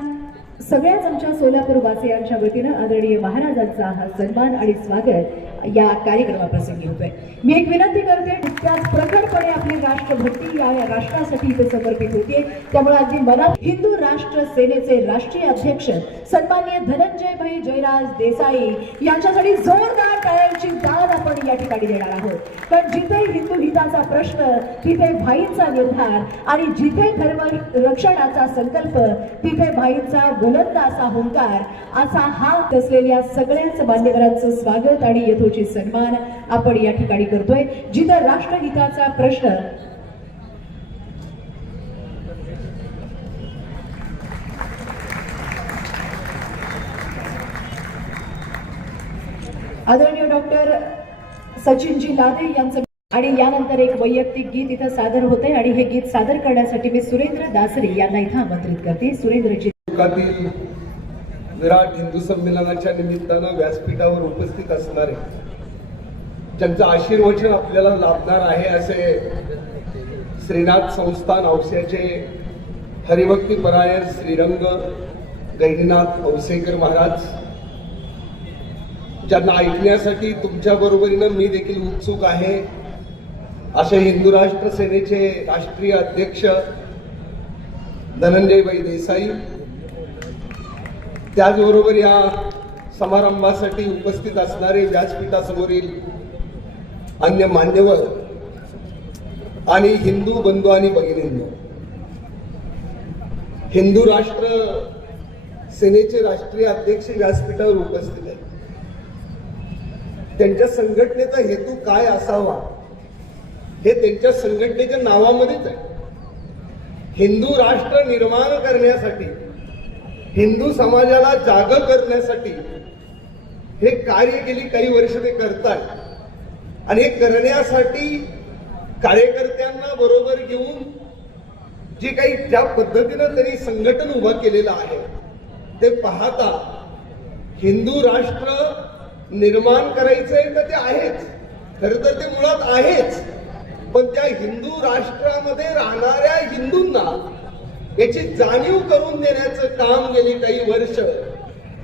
सगळ्याच आमच्या सोलापूर वासियांच्या वतीनं आदरणीय महाराजांचा हा सन्मान आणि स्वागत या कार्यक्रमाप्रसंगी होतोय. मी एक विनंती करते, त्याच प्रखरपणे आपली राष्ट्रभक्ती या राष्ट्रासाठी इथे समर्पित होते. त्यामुळे अगदी मनात हिंदू राष्ट्र सेनेचे राष्ट्रीय अध्यक्ष सन्माननीय धनंजय भाई जयराज देसाई यांच्यासाठी जोरदार टाळ्यांची दाद आपण या ठिकाणी देणार आहोत. कारण जिथे हिंदू हिताचा प्रश्न तिथे भाईंचा निर्धार आणि जिथे धर्म रक्षणाचा संकल्प तिथे भाईंचा बुलंद असा हुंकार, असा हा असलेल्या सगळ्याच मान्यवरांचं स्वागत आणि यथोचित सन्मान आपण या ठिकाणी करतोय. जिथं राष्ट्रहिताचा प्रश्न आदरणीय डॉक्टर सचिनजी लादे यांचं आणि यानंतर एक वैयक्तिक गीत इथं सादर होते आणि हे गीत सादर करण्यासाठी मी सुरेंद्र दासरे यांना इथं आमंत्रित करते. सुरेंद्रजी विराट हिंदू संमेलनाच्या निमित्तानं व्यासपीठावर उपस्थित असणारे, ज्यांचं आशीर्वचन आपल्याला लाभणार आहे असे श्रीनाथ संस्थान औस्याचे हरिभक्तीपरायण श्रीरंग गैनीनाथ औसेकर महाराज, ज्यांना ऐकण्यासाठी तुमच्या बरोबरीनं मी देखील उत्सुक आहे, असे हिंदू राष्ट्र सेनेचे राष्ट्रीय अध्यक्ष धनंजयभाई देसाई, त्याचबरोबर या समारंभासाठी उपस्थित असणारे व्यासपीठासमोरील अन्य मान्यवर आणि हिंदू बंधू आणि भगिनींनो, हिंदू राष्ट्र सेनेचे राष्ट्रीय अध्यक्ष व्यासपीठावर उपस्थित आहेत. त्यांच्या संघटनेचा हेतू काय असावा हे त्यांच्या संघटनेच्या नावामध्येच आहे. हिंदू राष्ट्र निर्माण करण्यासाठी हिंदू समाजाला जाग करण्यासाठी हे कार्य गेली काही वर्ष ते करतात आणि हे करण्यासाठी कार्यकर्त्यांना बरोबर घेऊन जे काही ज्या पद्धतीनं त्यांनी संघटन उभं केलेलं आहे ते पाहता हिंदू राष्ट्र निर्माण करायचंय तर ते आहेच, खरं तर ते मुळात आहेच, पण त्या हिंदू राष्ट्रामध्ये राहणाऱ्या हिंदूंना याची जाणीव करून देण्याचं काम गेली काही वर्ष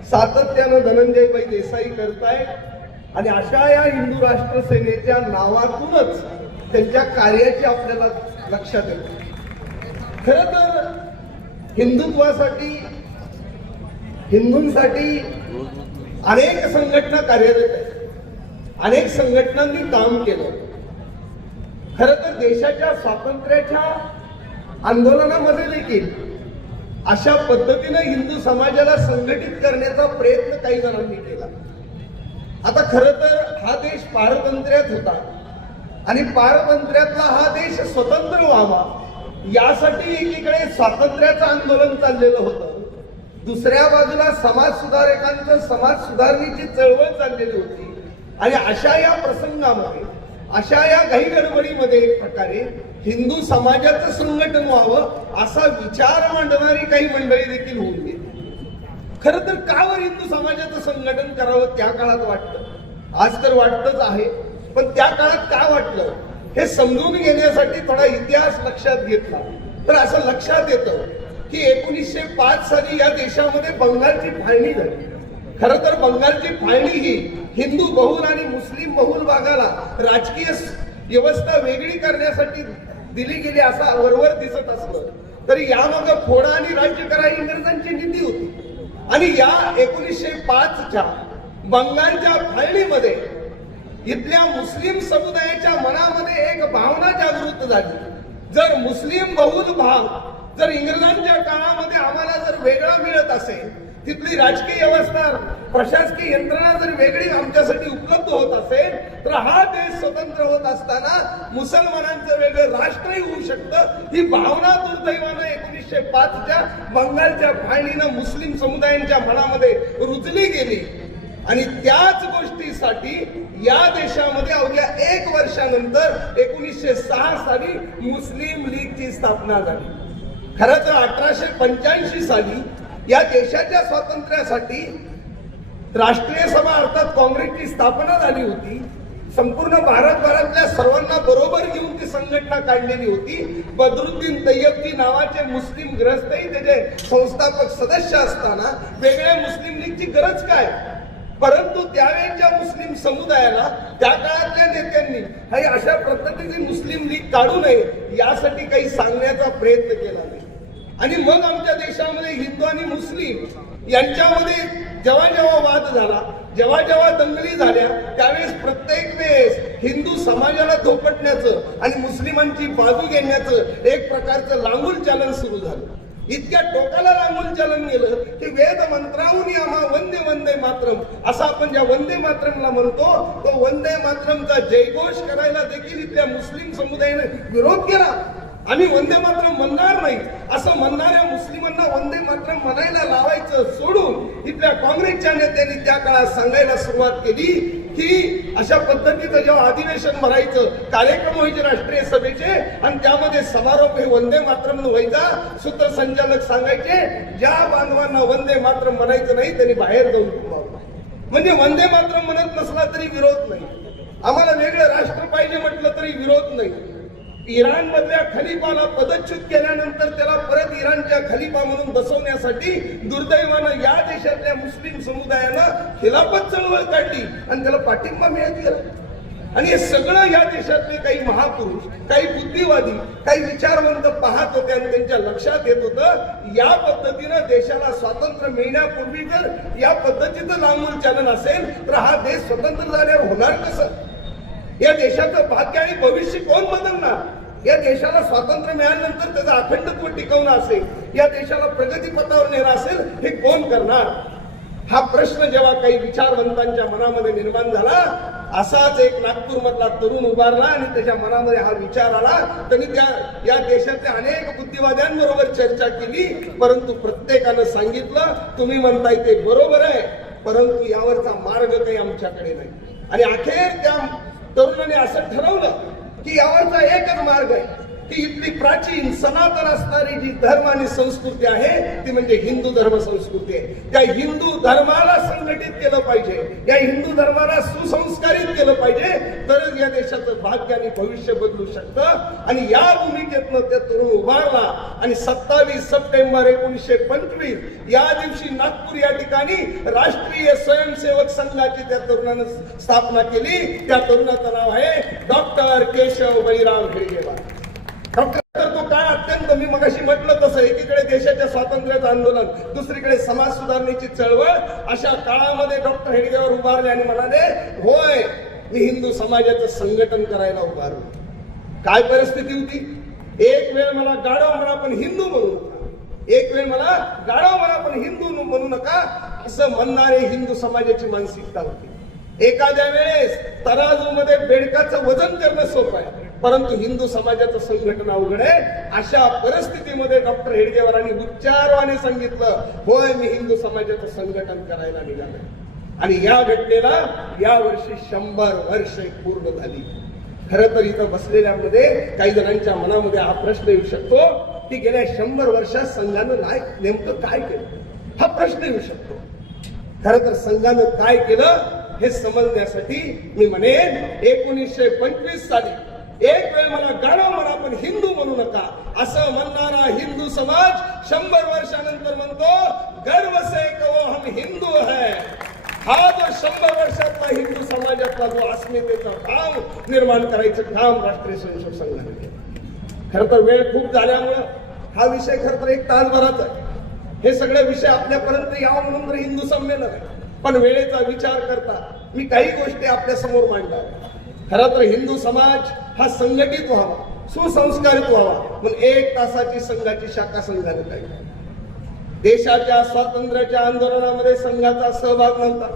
सातत्यानं धनंजयभाई देसाई करतायत आणि अशा या हिंदू राष्ट्र सेनेच्या नावातूनच त्यांच्या कार्याची आपल्याला लक्षात येते. खरं तर हिंदुत्वासाठी हिंदूंसाठी अनेक संघटना कार्यरत आहेत, अनेक संघटनांनी काम केलं. खरं तर देशाच्या स्वातंत्र्याच्या आंदोलनामध्ये देखील अशा पद्धतीने हिंदू समाजाला संघटित करण्याचा प्रयत्न काही जणांनी केला. आता खरं तर हा देश पारतंत्र्यात होता आणि पारतंत्र्यातला हा देश स्वतंत्र व्हावा यासाठी एकीकडे स्वातंत्र्याचं आंदोलन चाललेलं होतं, दुसऱ्या बाजूला समाज सुधारकांचं समाज सुधारणेची चळवळ चाललेली होती आणि अशा या प्रसंगामध्ये अशा या घाईगडबडीमध्ये एक प्रकारे हिंदू समाजाचं संघटन व्हावं असा विचार मांडणारी काही मंडळी देखील होऊन गेली. खरं तर का वर हिंदू समाजाचं संघटन करावं त्या काळात वाटलं, आज तर वाटतच आहे, पण त्या काळात का वाटलं हे समजून घेण्यासाठी थोडा इतिहास लक्षात घेतला तर असं लक्षात येतं की 1905 साली या देशामध्ये बंगालची फाळणी झाली. खरं तर बंगालची फाळणी ही हिंदू बहुल आणि मुस्लिम बहुल भागाला राजकीय व्यवस्था वेगळी करण्यासाठी दिली गेली असं वरवर दिसत असलं तरी यामागे फोडा आणि राज्य करा इंग्रजांची नीती होती आणि या 1905च्या बंगालच्या फाळणीमध्ये इथल्या मुस्लिम समुदायाच्या मनामध्ये एक भावना जागृत झाली. जर मुस्लिम बहुल भाग जर इंग्रजांच्या काळामध्ये आम्हाला जर वेगळा मिळत असेल, तिथली राजकीय व्यवस्था प्रशासकीय यंत्रणा जर वेगळी आमच्यासाठी उपलब्ध होत असेल तर हा देश स्वतंत्र होत असताना मुसलमानांचं वेगळं राष्ट्रही होऊ शकतं. ही भावना दुर्दैवानं 1905च्या बंगालच्या फाळणीनं मुस्लिम समुदायांच्या मनामध्ये रुजली गेली आणि त्याच गोष्टीसाठी या देशामध्ये अवघ्या 1 वर्षानंतर 1906 साली मुस्लिम लीगची स्थापना झाली. खरं तर 1885 साली या देशाच्या स्वातंत्र्यासाठी राष्ट्रीय सभा अर्थात काँग्रेसची स्थापना झाली होती. संपूर्ण भारतभरातल्या सर्वांना बरोबर घेऊन ती संघटना काढलेली होती. बदरुद्दीन तय्यबजी नावाचे मुस्लिम ग्रस्तही त्याचे संस्थापक सदस्य असताना वेगळ्या मुस्लिम लीगची गरज काय, परंतु त्यावेळेच्या मुस्लिम समुदायाला त्या काळातल्या नेत्यांनी काही अशा पद्धतीची मुस्लिम लीग काढू नये यासाठी काही सांगण्याचा प्रयत्न केला नाही. आणि मग आमच्या देशामध्ये हिंदू आणि मुस्लिम यांच्यामध्ये जेव्हा जेव्हा वाद झाला, जेव्हा जेव्हा दंगली झाल्या त्यावेळेस प्रत्येक वेळेस हिंदू समाजाला धोपटण्याचं आणि मुस्लिमांची बाजू घेण्याचं एक प्रकारचं लांगुल चालन सुरू झालं. इतक्या टोकाला लांबून चालन गेलं की वेद मंत्राहून आम्हा वंदे वंदे मातरम असं आपण ज्या वंदे मातरमला म्हणतो तो वंदे मातरमचा जयघोष करायला देखील इथल्या मुस्लिम समुदायाने विरोध केला. आम्ही वंदे मातरम म्हणणार नाही असं म्हणणाऱ्या मुस्लिमांना वंदे मातरम म्हणायला लावायचं सोडून इथल्या काँग्रेसच्या नेत्यांनी त्या काळात सांगायला सुरुवात केली की अशा पद्धतीचं जेव्हा अधिवेशन भरायचं, कार्यक्रम व्हायचे राष्ट्रीय सभेचे आणि त्यामध्ये समारोप हे वंदे मातरम व्हायचा, सूत्रसंचालक सांगायचे ज्या बांधवांना वंदे मातरम म्हणायचं नाही त्यांनी बाहेर जाऊन थांबावं. म्हणजे वंदे मातरम म्हणत नसला तरी विरोध नाही, आम्हाला वेगळं राष्ट्र पाहिजे म्हटलं तरी विरोध नाही. इराण मधल्या खलिफाला पदच्युत केल्यानंतर त्याला परत इराणच्या खलिफा म्हणून बसवण्यासाठी दुर्दैवानं या देशातल्या मुस्लिम समुदायानं खिलाफत चळवळ काढली आणि त्याला पाठिंबा मिळत गेला. आणि हे सगळं या देशातले काही महापुरुष, काही बुद्धिवादी, काही विचारवंत पाहत होते आणि त्यांच्या लक्षात येत होतं या पद्धतीनं देशाला स्वातंत्र्य मिळण्यापूर्वी जर या पद्धतीचं लांबून चालन असेल तर हा देश स्वतंत्र झाल्यावर होणार कसं, या देशाचं भाग्य आणि भविष्य कोण बदलणार, या देशाला स्वातंत्र्य मिळाल्यानंतर त्याचं अखंडत्व टिकवणं असेल, या देशाला प्रगती पथावर नेणं असेल हे कोण करणार. हा प्रश्न जेव्हा काही विचारवंतांच्या मनामध्ये निर्माण झाला, असाच एक नागपूर मधला तरुण उभारला आणि त्याच्या मनामध्ये हा विचार आला. त्यांनी या देशातल्या अनेक बुद्धिवाद्यांबरोबर चर्चा केली, परंतु प्रत्येकानं सांगितलं तुम्ही म्हणताय ते बरोबर आहे, परंतु यावरचा मार्ग काही आमच्याकडे नाही. आणि अखेर त्या तरुणाने असं ठरवलं की यावरचा एकच मार्ग आहे की इथली प्राचीन सनातन असणारी जी धर्म आणि संस्कृती आहे ती म्हणजे हिंदू धर्म संस्कृती आहे. त्या हिंदू धर्माला संघटित केलं पाहिजे, या हिंदू धर्माला सुसंस्कारित केलं पाहिजे, तरच या देशाचं भाग्य आणि भविष्य बदलू शकतं. आणि या भूमिकेतनं ते तरुण उभारला आणि 27 सप्टेंबर 1925 या दिवशी नागपूर या ठिकाणी राष्ट्रीय स्वयंसेवक संघाची त्या तरुणानं स्थापना केली. त्या तरुणाचं नाव आहे डॉक्टर केशव बळीराम हेडगेवार. तर तो काळ अत्यंत, मी मगाशी म्हटलं तसं, एकीकडे देशाच्या स्वातंत्र्याचं आंदोलन, दुसरीकडे समाज सुधारणेची चळवळ, अशा काळामध्ये डॉक्टर हेडगेवार उभारले आणि म्हणाले होय मी हिंदू समाजाचं संघटन करायला उभारलो. काय परिस्थिती होती? एक वेळ मला गाढव म्हणा पण हिंदू म्हणू नका, एक वेळ मला गाढव म्हणा पण हिंदू म्हणू नका, असं म्हणणारे हिंदू समाजाची मानसिकता होती. एखाद्या वेळेस तराजूमध्ये बेडकाचं वजन करणं सोपं आहे, परंतु हिंदू समाजाचं संघटन अवघड आहे. अशा परिस्थितीमध्ये डॉक्टर हेडगेवारांनी उच्चारवाने सांगितलं होय मी हिंदू समाजाचं संघटन करायला निघालो. आणि या घटनेला या वर्षी 100 वर्ष पूर्ण झाली. खरं तर इथं बसलेल्यामध्ये काही जणांच्या मनामध्ये हा प्रश्न येऊ शकतो की गेल्या 100 वर्षात संघानं नेमकं काय केलं, हा प्रश्न येऊ शकतो. खरं तर संघानं काय केलं हे समजण्यासाठी मी म्हणेन 1925 साली एक वेळ मला गाढव म्हणा पण हिंदू म्हणू नका असं म्हणणारा हिंदू समाज 100 वर्षानंतर म्हणतो गर्व से कहो हम हिंदू है. हा जो 100 वर्षातला हिंदू समाजातला जो अस्मितेचा भाव निर्माण करायचं काम राष्ट्रीय स्वयंसेवक संघाने केलं. खरं तर वेळ खूप झाल्यामुळं हा विषय खरं तर 1 तासभराचा आहे. हे सगळे विषय आपल्यापर्यंत यावं म्हणून तर हिंदू संमेलन आहे, पण वेळेचा विचार करता मी काही गोष्टी आपल्या समोर मांडणार. खरं तर हिंदू समाज हा संघटित व्हावा, सुसंस्कारित व्हावा म्हणून 1 तासाची संघाची शाखा संघाने काढली. देशाच्या स्वातंत्र्याच्या आंदोलनामध्ये संघाचा सहभाग नव्हता,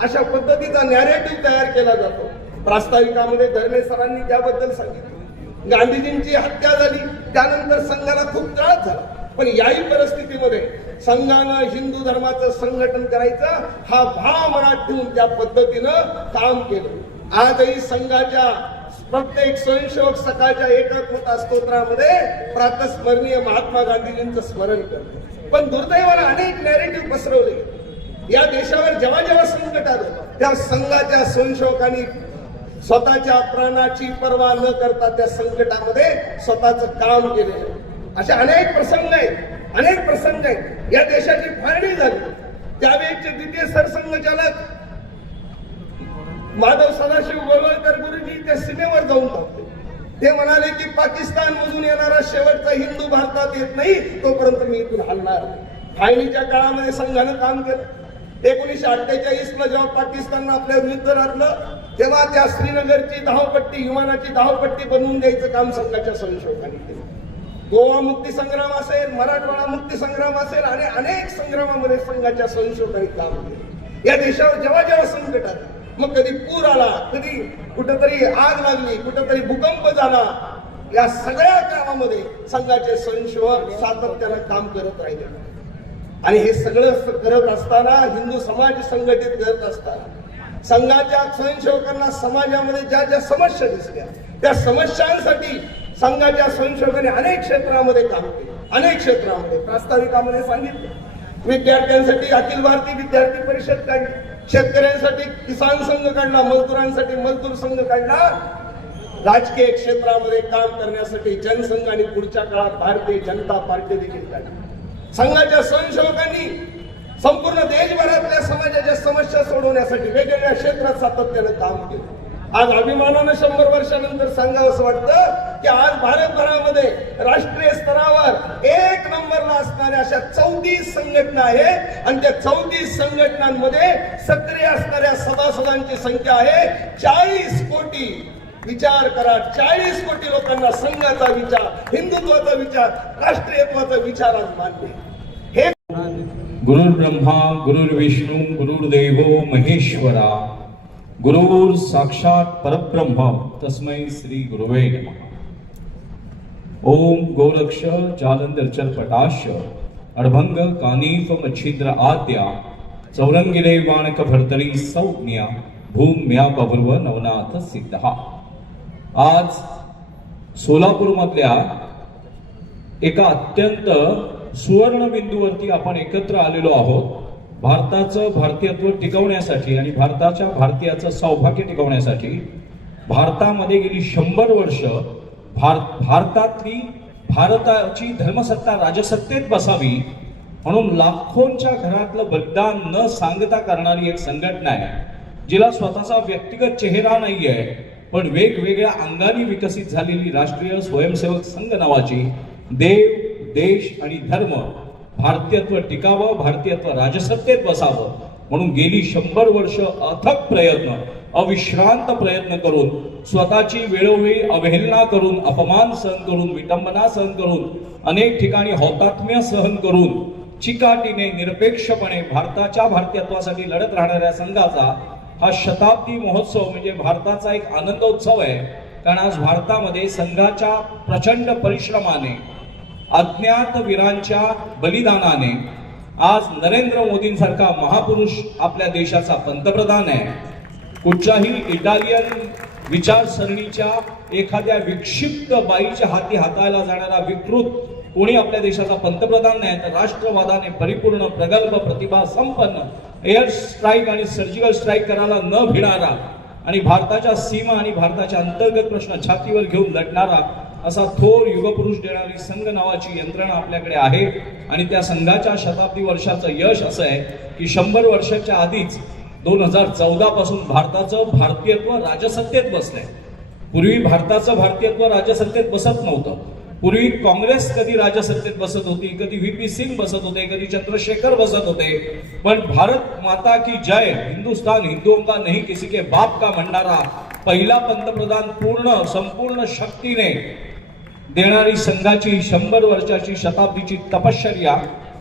अशा पद्धतीचा नॅरेटिव्ह तयार केला जातो. प्रास्ताविकामध्ये धर्मे सरांनी त्याबद्दल सांगितलं. गांधीजींची हत्या झाली, त्यानंतर संघाला खूप त्रास झाला, पण याही परिस्थितीमध्ये संघानं हिंदू धर्माचं संघटन करायचं हा भाव मनात ठेवून त्या पद्धतीनं काम केलं. आजही संघाच्या प्रत्येक स्वयंसेवक सकाळच्या एकात्मता स्तोत्रामध्ये प्रातस्मरणीय महात्मा गांधीजींचं स्मरण करतो. पण दुर्दैवानं अनेक नॅरेटिव्ह पसरवले. या देशावर जेव्हा जेव्हा संकट आलं त्या संघाच्या स्वयंसेवकांनी स्वतःच्या प्राणाची पर्वा न करता त्या संकटामध्ये स्वतःचं काम केलेलं. असे अनेक प्रसंग आहेत, अनेक प्रसंग आहेत. या देशाची फाळणी झाली, त्यावेळेचे द्वितीय सरसंघचालक माधव सदाशिव गोळवळकर गुरुजी त्या सीमेवर जाऊन थांबले. ते म्हणाले की पाकिस्तान मधून येणारा शेवटचा हिंदू भारतात येत नाही तोपर्यंत मी इथून हलणार. फाळणीच्या काळामध्ये संघानं काम केलं. 1948ला जेव्हा पाकिस्ताननं आपल्या विरुद्ध लढलं तेव्हा त्या श्रीनगरची धावपट्टी, विमानाची धावपट्टी बनवून द्यायचं काम संघाच्या स्वयंसेवकांनी केलं. गोवा मुक्ती संग्राम असेल, मराठवाडा मुक्ती संग्राम असेल आणि अनेक संग्रामामध्ये संघाच्या स्वयंसेवकांनी काम केलं. या देशावर जेव्हा जेव्हा संकट आलं, मग कधी पूर आला, कधी कुठंतरी आग लागली, कुठंतरी भूकंप झाला, या सगळ्या कामामध्ये संघाचे स्वयंसेवक सातत्यानं काम करत राहिले. आणि हे सगळं करत असताना हिंदू समाज संघटित करत असताना संघाच्या स्वयंसेवकांना समाजामध्ये ज्या ज्या समस्या दिसल्या त्या समस्यांसाठी संघाच्या स्वयंसेवकांनी अनेक क्षेत्रामध्ये काम केले. अनेक क्षेत्रामध्ये प्रास्ताविकामध्ये सांगितलं, विद्यार्थ्यांसाठी अखिल भारतीय विद्यार्थी परिषद काढली, शेतकऱ्यांसाठी किसान संघ काढला, मजदुरांसाठी मजदूर संघ काढला, राजकीय क्षेत्रामध्ये काम करण्यासाठी जनसंघ आणि पुढच्या काळात भारतीय जनता पार्टी देखील काढली. संघाच्या स्वयंसेवकांनी संपूर्ण देशभरातल्या समाजाच्या समस्या सोडवण्यासाठी वेगवेगळ्या क्षेत्रात सातत्यानं काम केलं. आज अभिमानानं 100 वर्षानंतर सांगावं असं वाटतं की आज भारतभरामध्ये राष्ट्रीय स्तरावर 1 नंबरला असणाऱ्या अशा 34 संघटना आहेत आणि त्या 34 संघटनांमध्ये सक्रिय असणाऱ्या सभासदांची संख्या आहे 40 कोटी. विचार करा, 40 कोटी लोकांना संघाचा विचार, हिंदुत्वाचा विचार, राष्ट्रीयत्वाचा विचार आज मान्य. हे गुरुर्ब्रह्मा गुरुर्विष्णू गुरुर्देवो महेश्वरा गुरुर् साक्षात परब्रह्म तस्मै श्री गुरुवे नमः. ओम गोरक्ष जालंधर चरपटाश अडभंग कानीफ मच्छिद्र आद्या चौरंगिले वाणक भरतरी सौज्ञा भूम्या बभुर्व नवनाथ सिद्धा. आज सोलापूर मधल्या एका अत्यंत सुवर्ण बिंदूवरती आपण एकत्र आलेलो आहोत. भारताचं भारतीयत्व टिकवण्यासाठी आणि भारताचं सौभाग्य टिकवण्यासाठी भारतामध्ये गेली 100 वर्ष भारताची धर्मसत्ता राजसत्तेत बसावी म्हणून लाखोंच्या घरातलं बलिदान न सांगता करणारी एक संघटना आहे, जिला स्वतःचा व्यक्तिगत चेहरा नाहीये पण वेगवेगळ्या अंगाने विकसित झालेली राष्ट्रीय स्वयंसेवक संघ नावाची देव, देश आणि धर्म, भारतीयत्व टिकावं, भारतीयत्व राजसत्तेत बसावं म्हणून गेली 100 वर्ष अथक प्रयत्न, अविश्रांत प्रयत्न करून स्वतःची वेळोवेळी अवहेलना करून, अपमान सहन करून, विटंबना सहन करून, अनेक ठिकाणी हौतात्म्य सहन करून चिकाटीने निरपेक्षपणे भारतीयत्वासाठी लढत राहणाऱ्या संघाचा हा शताब्दी महोत्सव म्हणजे भारताचा एक आनंदोत्सव आहे. कारण आज भारतामध्ये संघाच्या प्रचंड परिश्रमाने, अज्ञात वीरांच्या बलिदानाने आज नरेंद्र मोदींसारखा महापुरुष आपल्या देशाचा पंतप्रधान आहे. कुठच्याही इटालियन विचारसरणीच्या एखाद्या विक्षिप्त बाईच्या हाती हाताळला जाणारा विकृत कोणी आपल्या देशाचा पंतप्रधान नाही, तर राष्ट्रवादाने परिपूर्ण, प्रगल्भ, प्रतिभा संपन्न, एअर स्ट्राईक आणि सर्जिकल स्ट्राईक करायला न भिणारा आणि भारताच्या सीमा आणि भारताच्या अंतर्गत प्रश्न छातीवर घेऊन लढणारा असा थोर युगपुरुष देणारी संघ नावाची यंत्रणा आपल्याकडे आहे. आणि त्या संघाच्या शताब्दी वर्षाचं यश असं आहे की 100 वर्षाच्या आधीच 2014 पासून भारताचं भारतीयत्व राजसत्तेत बसलंय. पूर्वी भारताचं भारतीयत्व राजसत्तेत बसत नव्हतं. पूर्वी काँग्रेस कधी राजसत्तेत बसत होती, कधी व्हीपी सिंग बसत होते, कधी चंद्रशेखर बसत होते, पण भारत माता की जय, हिंदुस्तान हिंदुओं का नहीं किसी के बाप का म्हणणारा पहिला पंतप्रधान संपूर्ण शक्तीने देणारी संघाची 100 वर्षाची शताब्दीची तपश्चर्या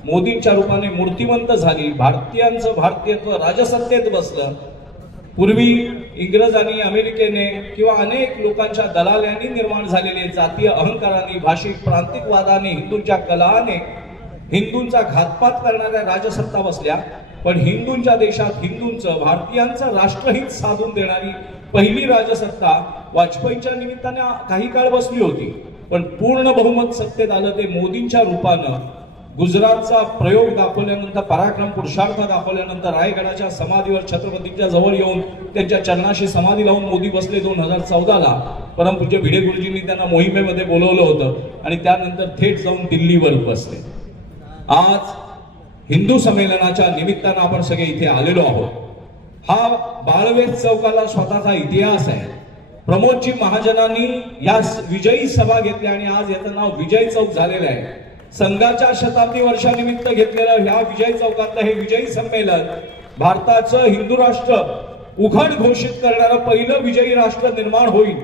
मोदींच्या रूपाने मूर्तिमंत झाली. भारतीयांचं भारतीयत्व राजसत्तेत बसलं. पूर्वी इंग्रजांनी, अमेरिकेने किंवा अनेक लोकांच्या दलाल्यांनी निर्माण झालेले जातीय अहंकाराने, भाषिक प्रांतिकवादाने, हिंदूंच्या कलहाने हिंदूंचा घातपात करणाऱ्या राजसत्ता बसल्या. पण हिंदूंच्या देशात हिंदूंचं, भारतीयांचं राष्ट्रहित साधून देणारी पहिली राजसत्ता वाजपेयींच्या निमित्ताने काही काळ बसली होती. पण पूर्ण बहुमत सत्तेत आलं ते मोदींच्या रूपानं. गुजरातचा प्रयोग दाखवल्यानंतर, पराक्रम पुरुषार्थ दाखवल्यानंतर रायगडाच्या समाधीवर छत्रपतींच्या जवळ येऊन त्यांच्या चरणाशी समाधी लावून मोदी बसले 2014ला. परमपूज्य भिडे गुरुजींनी त्यांना मोहिमेमध्ये बोलवलं होतं आणि त्यानंतर थेट जाऊन दिल्लीवर बसले. आज हिंदू संमेलनाच्या निमित्तानं आपण सगळे इथे आलेलो आहोत. हा बाळवेज चौकाला स्वतःचा इतिहास आहे. प्रमोदजी महाजनांनी या विजयी सभा घेतल्या आणि आज याचं नाव विजय चौक झालेलं आहे. संघाच्या शताब्दी वर्षानिमित्त घेतलेलं ह्या विजय चौकातलं हे विजयी संमेलन भारताचं हिंदू राष्ट्र उघड घोषित करणारं पहिलं विजयी राष्ट्र निर्माण होईल.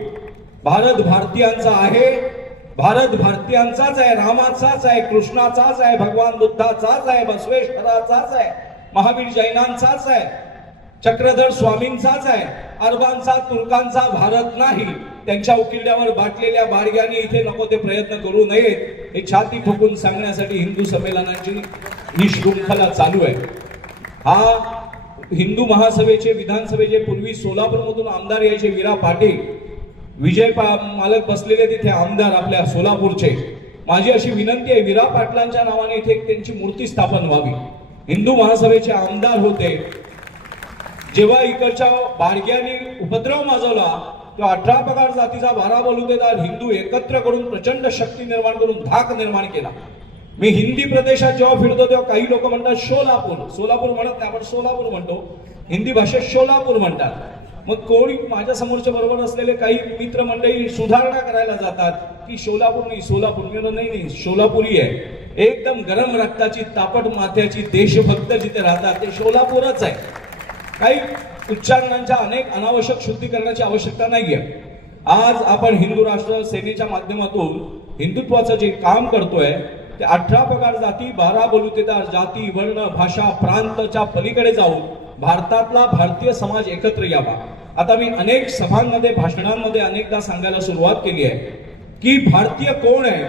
भारत भारतीयांचा आहे, भारत भारतीयांचाच आहे, रामाचाच आहे, कृष्णाचाच आहे, भगवान बुद्धाचाच आहे, बसवेश्वराचाच आहे, महावीर जैनांचाच आहे, चक्रधर स्वामींचाच आहे. अरबांचा, तुर्कांचा भारत नाही. त्यांच्या उकिरड्यावर बाटलेल्या बाडग्यांनी इथे नको ते प्रयत्न करू नयेत हे छाती ठोकून सांगण्यासाठी हिंदू संमेलनाची ही शृंखला चालू आहे. हा हिंदू महासभेचे, विधानसभेचे पूर्वी सोलापूरमधून आमदार यायचे वीरा पाटील, विजय मालक बसलेले तिथे आमदार आपल्या सोलापूरचे. माझी अशी विनंती आहे, वीरा पाटलांच्या नावाने इथे त्यांची मूर्ती स्थापन व्हावी. हिंदू महासभेचे आमदार होते. जेव्हा इकडच्या बाडग्यांनी उपद्रव माजवला तेव्हा 18 पगार जातीचा 12 बलुतेदार हिंदू एकत्र करून प्रचंड शक्ती निर्माण करून धाक निर्माण केला. मी हिंदी प्रदेशात जेव्हा फिरतो तेव्हा काही लोक म्हणतात सोलापूर म्हणत नाही, आपण सोलापूर म्हणतो. हिंदी भाषेत सोलापूर म्हणतात. मग कोणी माझ्या समोरच्या बरोबर असलेले काही मित्र मंडळी सुधारणा करायला जातात की सोलापूर नाही, सोलापूर. मी नाही, सोलापुरी आहे. एकदम गरम रक्ताची, तापट माथ्याची देशभक्त जिथे राहतात ते सोलापूरच आहे. काही उच्चारणांच्या अनेक अनावश्यक शुद्धीकरणाची आवश्यकता नाहीये. आज आपण हिंदू राष्ट्र सेनेच्या माध्यमातून हिंदुत्वाचं जे काम करतोय ते 18 पगार जाती 12 बलुतेदार जाती वर्ण भाषा प्रांतच्या पलीकडे जाऊन भारतातला भारतीय समाज एकत्र यावा. आता मी अनेक सभांमध्ये भाषणांमध्ये अनेकदा सांगायला सुरुवात केली आहे की भारतीय कोण आहे.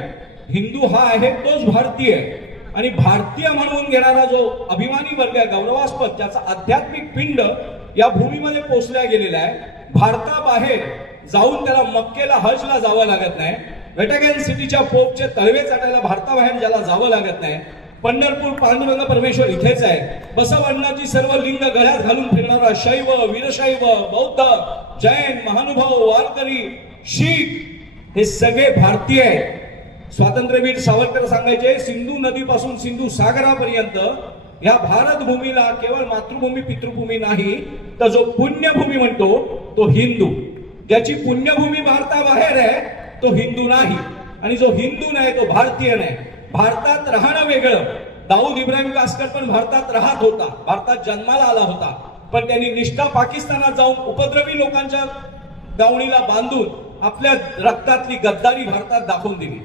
हिंदू हा आहे तोच भारतीय आहे. आणि भारतीय म्हणून घेणारा जो अभिमानी वर्ग आहे गौरवास्पद ज्याचा आध्यात्मिक पिंड या भूमीमध्ये पोचल्या गेलेला आहे. भारताबाहेर जाऊन त्याला मक्केला हजला जावं लागत नाही. व्हॅटिकन सिटीच्या पोपचे तळवे चाटायला भारताबाहेर ज्याला जावं लागत नाही. पंढरपूर पांडुरंग परमेश्वर इथेच आहे. बसवण्णाची सर्व लिंग गळ्यात घालून फिरणारा शैव वीरशैव बौद्ध जैन महानुभाव वारकरी शीख हे सगळे भारतीय आहेत. स्वातंत्र्यवीर सावरकर सांगायचे सिंधू नदीपासून सिंधू सागरापर्यंत या भारत भूमीला केवळ मातृभूमी पितृभूमी नाही तर जो पुण्यभूमी म्हणतो तो हिंदू. ज्याची पुण्यभूमी भारताबाहेर आहे तो हिंदू नाही आणि जो हिंदू नाही तो भारतीय नाही. भारतात राहणं वेगळं. दाऊद इब्राहिम कासकर पण भारतात राहत होता. भारतात जन्माला आला होता. पण त्यांनी निष्ठा पाकिस्तानात जाऊन उपद्रवी लोकांच्या दावणीला बांधून आपल्या रक्तातली गद्दारी भारतात दाखवून दिली.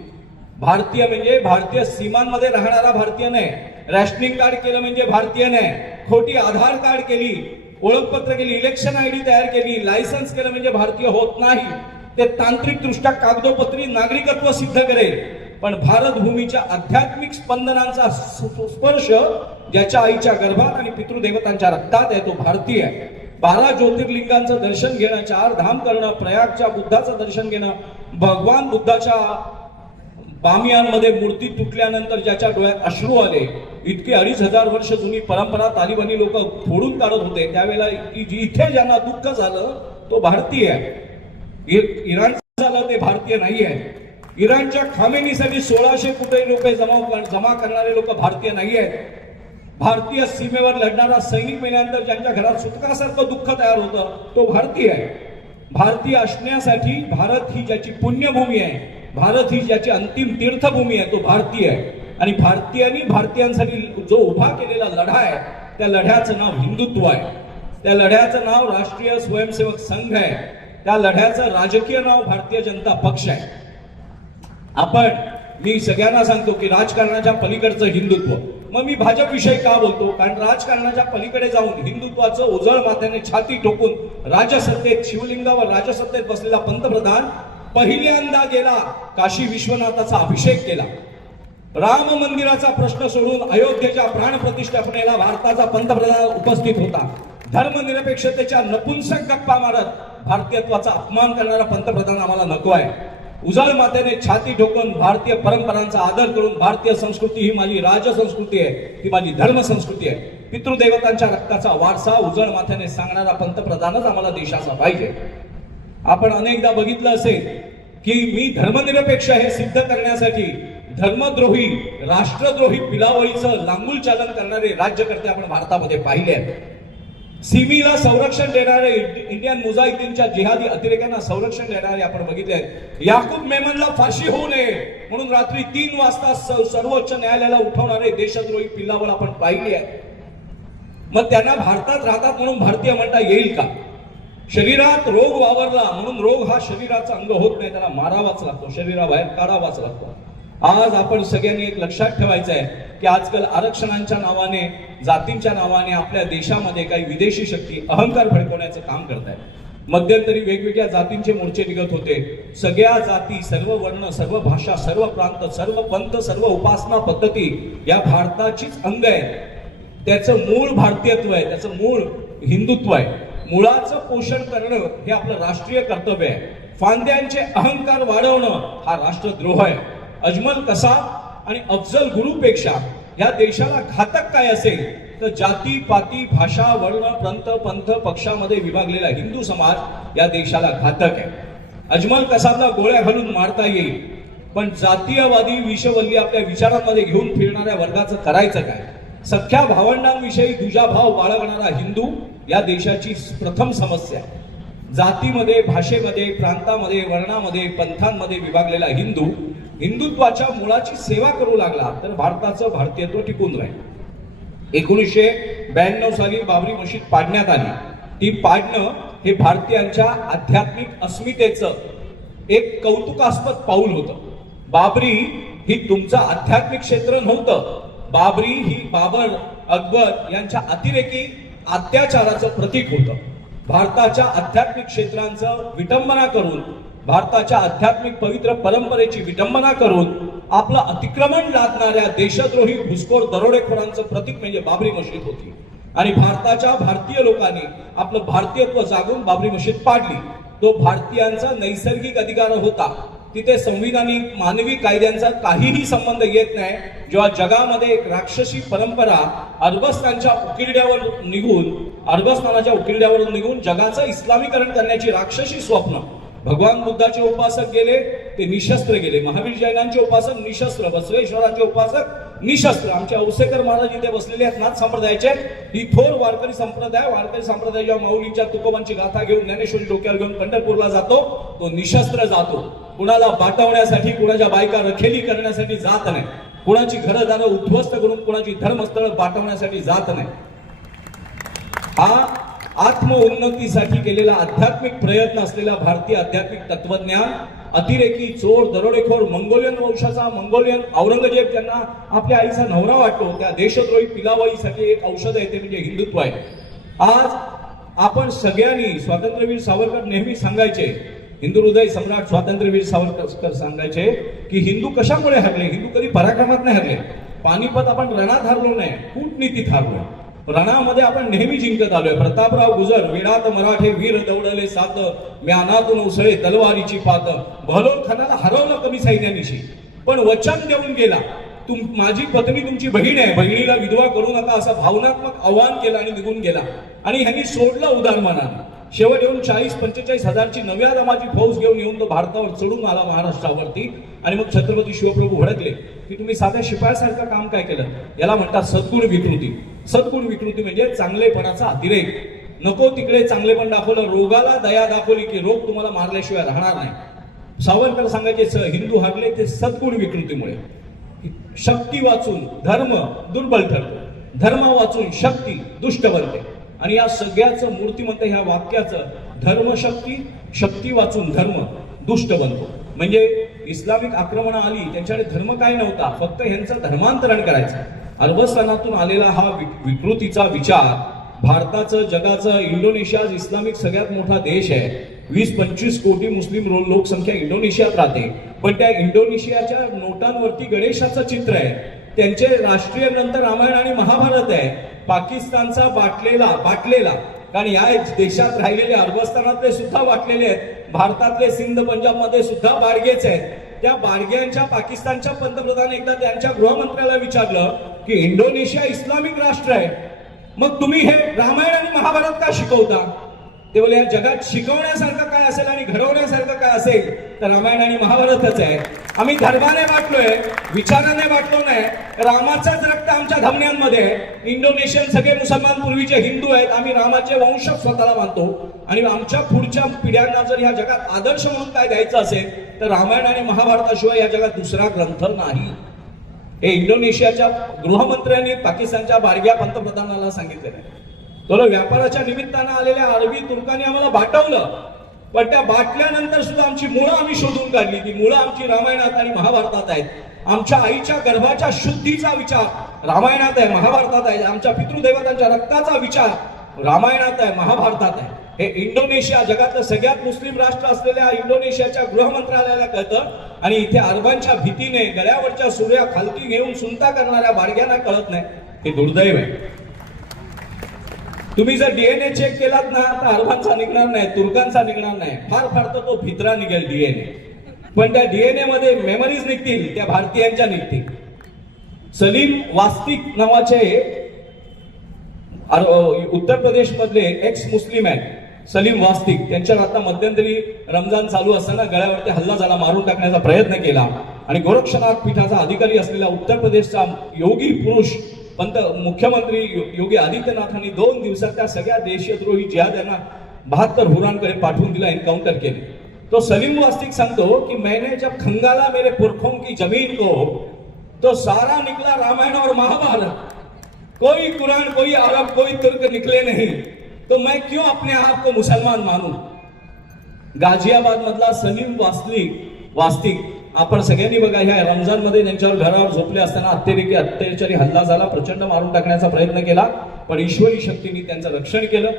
भारतीय म्हणजे भारतीय सीमांमध्ये राहणारा भारतीय नाही. रॅशनिंग कार्ड केलं म्हणजे भारतीय नाही. खोटी आधार कार्ड केली ओळखपत्र केली इलेक्शन आयडी तयार केली लायसन्स केलं म्हणजे भारतीय होत नाही. ते तांत्रिक दृष्ट्या कागदोपत्री नागरिकत्व सिद्ध करेल पण भारत भूमीच्या आध्यात्मिक स्पंदनांचा स्पर्श ज्याच्या आईच्या गर्भात आणि पितृदेवतांच्या रक्तात आहे तो भारतीय आहे. 12 ज्योतिर्लिंगांचं दर्शन घेणं 4 धाम करणं प्रयागच्या बुद्धाचं दर्शन घेणं भगवान बुद्धाच्या बामियांमध्ये मूर्ती तुटल्यानंतर ज्याच्या डोळ्यात अश्रू आले इतके 2500 वर्ष जुनी परंपरा तालिबानी लोक फोडून काढत होते त्यावेळेला इथे ज्यांना दुःख झालं तो भारतीय आहे. इराण झालं ते भारतीय नाही आहे. इराणच्या खामेनीसाठी 1600 कोटी रुपये जमा करणारे लोक भारतीय नाही आहेत. भारतीय सीमेवर लढणारा सैनिक मेल्यानंतर ज्यांच्या घरात सुटकासारखं दुःख तयार होतं तो भारतीय आहे. भारतीय असण्यासाठी भारत ही ज्याची पुण्यभूमी आहे भारत ही ज्याची अंतिम तीर्थभूमी आहे तो भारतीय आहे. आणि भारतीयांनी भारतीयांसाठी जो उभा केलेला लढा आहे त्या लढ्याचं नाव हिंदुत्व आहे. त्या लढ्याचं नाव राष्ट्रीय स्वयंसेवक संघ आहे. त्या लढ्याचं राजकीय नाव भारतीय जनता पक्ष आहे. मी सगळ्यांना सांगतो की राजकारणाच्या पलीकडचं हिंदुत्व. मग मी भाजप विषयी का बोलतो कारण राजकारणाच्या पलीकडे जाऊन हिंदुत्वाचं उजळ माथ्याने छाती ठोकून राजसत्तेत शिवलिंगावर राजसत्तेत बसलेला पंतप्रधान पहिल्यांदा गेला काशी विश्वनाथाचा अभिषेक केला. राम मंदिराचा प्रश्न सोडून अयोध्येच्या प्राण प्रतिष्ठापनेला भारताचा पंतप्रधान उपस्थित होता. धर्मनिरपेक्षतेच्या नपुंसक गप्पा मारत भारतीयत्वाचा अपमान करणारा पंतप्रधान आम्हाला नको आहे. उजळ माथ्याने छाती ठोकून भारतीय परंपरांचा आदर करून भारतीय संस्कृती ही माझी राजसंस्कृती आहे ही माझी धर्म संस्कृती आहे पितृदेवतांच्या रक्ताचा वारसा उजळ माथ्याने सांगणारा पंतप्रधानच आम्हाला देशाचा पाहिजे. आपण अनेकदा बघितलं असेल की मी धर्मनिरपेक्ष हे सिद्ध करण्यासाठी धर्मद्रोही राष्ट्रद्रोही पिलावळीचं लांगुल चालन करणारे राज्यकर्ते आपण भारतामध्ये पाहिले आहेत. सीमेला संरक्षण देणारे इंडियन मुजाहिदीनच्या जिहादी अतिरेक्यांना संरक्षण देणारे आपण बघितले आहेत. याकूब मेमनला फाशी होऊ नये म्हणून रात्री 3 वाजता सर्वोच्च न्यायालयाला उठवणारे देशद्रोही पिल्लावळ आपण पाहिली आहे. मग त्यांना भारतात राहतात म्हणून भारतीय म्हणता येईल का? शरीरात रोग वावरला म्हणून रोग हा शरीराचा अंग होत नाही त्याला मारावाच लागतो शरीराबाहेर काढावाच लागतो. आज आपण सगळ्यांनी एक लक्षात ठेवायचं आहे की आजकाल आरक्षणांच्या नावाने जातींच्या नावाने आपल्या देशामध्ये काही विदेशी शक्ती अहंकार भडकवण्याचं काम करतायत. मध्यंतरी वेगवेगळ्या जातींचे मोर्चे निघत होते. सगळ्या जाती सर्व वर्ण सर्व भाषा सर्व प्रांत सर्व पंथ सर्व उपासना पद्धती या भारताचीच अंग आहे. त्याचं मूळ भारतीयत्व आहे त्याचं मूळ हिंदुत्व आहे. मुळाचं पोषण करणं हे आपलं राष्ट्रीय कर्तव्य आहे. फांद्यांचे अहंकार वाढवणं हा राष्ट्रद्रोह आहे. अजमल कसाब आणि अफजल गुरुपेक्षा या देशाला घातक काय असेल तर जाती पाती भाषा वर्ण प्रांत पंथ पक्षामध्ये विभागलेला हिंदू समाज या देशाला घातक आहे. अजमल कसाबला गोळ्या घालून मारता येईल पण जातीयवादी विषवल्ली आपल्या विचारांमध्ये घेऊन फिरणाऱ्या वर्गाचं करायचं काय? सख्या भावंडांविषयी दुजाभाव बाळगणारा हिंदू या देशाची प्रथम समस्या आहे. जातीमध्ये भाषेमध्ये प्रांतामध्ये वर्णामध्ये पंथांमध्ये विभागलेला हिंदू हिंदुत्वाच्या मुळाची सेवा करू लागला तर भारताचं भारतीयत्व टिकून राहील. 1992 साली बाबरी मशीद पाडण्यात आली. ती पाडणं हे भारतीयांच्या आध्यात्मिक अस्मितेचं एक कौतुकास्पद पाऊल होतं. बाबरी ही तुमचं आध्यात्मिक क्षेत्र नव्हतं. बाबरी ही बाबर अकबर यांच्या अतिरेकी अत्याचाराचं प्रतीक होतं. भारताच्या आध्यात्मिक क्षेत्रांचं विटंबना करून, भारताच्या आध्यात्मिक पवित्र परंपरेची विटंबना करून आपलं अतिक्रमण लादणाऱ्या देशद्रोही घुसखोर दरोडेखोरांचं प्रतीक म्हणजे बाबरी मशीद होती. आणि भारताच्या भारतीय लोकांनी आपलं भारतीयत्व जागून बाबरी मशीद पाडली. तो भारतीयांचा नैसर्गिक अधिकार होता. तिथे संविधानिक मानवी कायद्यांचा काहीही संबंध येत नाही. जेव्हा जगामध्ये एक राक्षसी परंपरा अरबस्तानच्या उकिरड्यावरून निघून जगाचं इस्लामीकरण करण्याची राक्षसी स्वप्न, भगवान बुद्धाचे उपासक गेले ते निशस्त्र गेले, महावीर जैनांचे उपासक निशस्त्र, बसवेश्वराचे उपासक निशस्त्र. आमचे औसेकर महाराज इथे बसलेले आहेत नाथ संप्रदायाचे. ही थोर वारकरी संप्रदाय जेव्हा माऊलींच्या तुकोबांची गाथा घेऊन ज्ञानेश्वरी डोक्यावर घेऊन पंढरपूरला जातो, तो निशस्त्र जातो. कुणाला बाटवण्यासाठी, कुणाच्या बायका रखेली करण्यासाठी जात नाही. कुणाची घरदारं उद्ध्वस्त करून कुणाची धर्मस्थळं बाटवण्यासाठी जात नाही. हा आत्मउन्नतीसाठी केलेला आध्यात्मिक प्रयत्न असलेला भारतीय आध्यात्मिक तत्वज्ञान अतिरेकी, चोर, दरोडेखोर, मंगोलियन वंशाचा औरंगजेब ज्यांना आपल्या आईचा नवरा वाटतो, त्या देशद्रोही पिलावळीसाठी एक औषध आहे, ते म्हणजे हिंदुत्व आहे. आज आपण सगळ्यांनी, स्वातंत्र्यवीर सावरकर नेहमी सांगायचे, हिंदू हृदय सम्राट स्वातंत्र्यवीर सावरकर सांगायचे की हिंदू कशामुळे हरले? हिंदू कधी पराक्रमात नाही हरले. पानिपत आपण रणात हरलो नाही, कूटनीतीत हरलो. रणामध्ये आपण नेहमी जिंकत आलोय. प्रतापराव गुजर, वेडात मराठे वीर दौडले सात, म्यानातून उसळे तलवारीची पात. बहलोल खानाला हरवलं कमी सैन्यानिशी, पण वचन देऊन गेला, माझी पत्नी तुमची बहीण आहे, बहिणीला विधवा करू नका असं भावनात्मक आव्हान केलं आणि निघून गेला. आणि ह्यांनी सोडलं उदारमानानं. शेवट येऊन 40-45 हजारची नव्या दमाची फौज घेऊन येऊन तो भारतावर चढून आला महाराष्ट्रावरती. आणि मग छत्रपती शिवप्रभू भडकले की तुम्ही साध्या शिपायासारखं काम काय केलं? याला म्हणतात सद्गुण विकृती. सद्गुण विकृती म्हणजे चांगलेपणाचा अतिरेक. नको तिकडे चांगलेपण दाखवलं, रोगाला दया दाखवली की रोग तुम्हाला मारल्याशिवाय राहणार नाही. सावरकर सांगायचे हिंदू हरले ते सद्गुण विकृतीमुळे. शक्ती वाचून धर्म दुर्बल ठरतो, धर्म वाचून शक्ती दुष्ट बनते. आणि या सगळ्याचं मूर्तिमंत ह्या वाक्याचं धर्मशक्ती, शक्ती वाचून धर्म दुष्ट बनतो. म्हणजे इस्लामिक आक्रमण आली, त्यांच्याकडे धर्म काय नव्हता, फक्त ह्यांचं धर्मांतरण करायचं. अरबस्थानातून आलेला हा विकृतीचा विचार भारताचं, जगाचं, इंडोनेशिया इस्लामिक सगळ्यात मोठा देश आहे. 20-25 कोटी मुस्लिम लोकसंख्या इंडोनेशियात राहते. पण त्या इंडोनेशियाच्या नोटांवरती गणेशाचं चित्र आहे. त्यांचे राष्ट्रीय ग्रंथ रामायण आणि महाभारत आहे. पाकिस्तानचा बाटलेला कारण या देशात राहिलेले अरबस्थानातले सुद्धा बाटलेले आहेत. भारतातले सिंध पंजाबमध्ये सुद्धा बाडगेच आहेत. त्या बाडग्यांच्या पाकिस्तानच्या पंतप्रधान एकदा त्यांच्या गृहमंत्र्याला विचारलं की इंडोनेशिया इस्लामिक राष्ट्र आहे, मग तुम्ही हे रामायण आणि महाभारत का शिकवता? ते बोले या जगात शिकवण्यासारखं काय असेल आणि घडवण्यासारखं काय असेल तर रामायण आणि महाभारतच आहे. आम्ही धर्माने बाटलोय, विचाराने बाटलो नाही. रामाचाच रक्त आमच्या धमन्यांमध्ये आहे. इंडोनेशियन सगळे मुसलमान पूर्वीचे हिंदू आहेत. आम्ही रामाचे वंशज स्वतःला मानतो. आणि आमच्या पुढच्या पिढ्यांना जर या जगात आदर्श म्हणून काय द्यायचं असेल तर रामायण आणि महाभारताशिवाय या जगात दुसरा ग्रंथ नाही. हे इंडोनेशियाच्या गृहमंत्र्यांनी पाकिस्तानच्या बारग्या पंतप्रधानाला सांगितलेलं आहे. तो व्यापाराच्या निमित्तानं आलेल्या अरबी तुर्कांनी आम्हाला बाटवलं, पण त्या बाटल्यानंतर सुद्धा आमची मुळं आम्ही शोधून काढली. ती मुळं आमची रामायणात आणि महाभारतात आहेत. आमच्या आईच्या गर्भाच्या शुद्धीचा विचार रामायणात आहे, महाभारतात आहे. आमच्या पितृदेवतांच्या रक्ताचा विचार रामायणात आहे, महाभारतात आहे. हे इंडोनेशिया जगातलं सगळ्यात मुस्लिम राष्ट्र असलेल्या इंडोनेशियाच्या गृहमंत्रालयाला कळतं. आणि इथे अरबांच्या भीतीने गळ्यावरच्या सूर्या खालती घेऊन सुनता करणाऱ्या बाडग्यांना कळत नाही. हे दुर्दैव आहे. तुम्ही जर डीएनए चेक केलात ना तर अरबांचा निघणार नाही, तुर्कांचा निघणार नाही. फार फार तर तो भित्रा निघेल डीएनए. पण त्या डीएनए मध्ये मेमरीज निघतील, त्या भारतीयांच्या निघतील. सलीम वास्तिक नावाचे उत्तर प्रदेश मधले एक्स मुस्लिम आहेत, सलीम वास्तिक. त्यांच्यावर आता मध्यंतरी रमजान चालू असताना गळ्यावरती हल्ला झाला, मारून टाकण्याचा प्रयत्न केला. आणि गोरक्षनाथ पीठाचा अधिकारी असलेला उत्तर प्रदेशचा योगी पुरुष मुख्यमंत्री योगी आदित्यनाथांनी 2 दिवसात त्या सगळ्या देशद्रोही जिहाद्यांना 72 हुरांकडे पाठवून दिला, एन्काउंटर केले. तो सलीम वास्तिक सांगतो की मैंने जब खंगाला मेरे पुरखों की जमीन को तो सारा निकला रामायण और महाभारत. कोई कुरान, कोई अरब, कोई तुर्क निकले नहीं, तो मैं क्यों अपने आप को मुसलमान मानूं. गाजियाबाद मधला सलीम वास्तिक आपण सगळ्यांनी बघा ह्या रमजान मध्ये त्यांच्यावर घरावर झोपले असताना अत्याचारी हल्ला झाला, प्रचंड मारून टाकण्याचा प्रयत्न केला, पण ईश्वरी शक्तीने त्यांचं रक्षण केलं.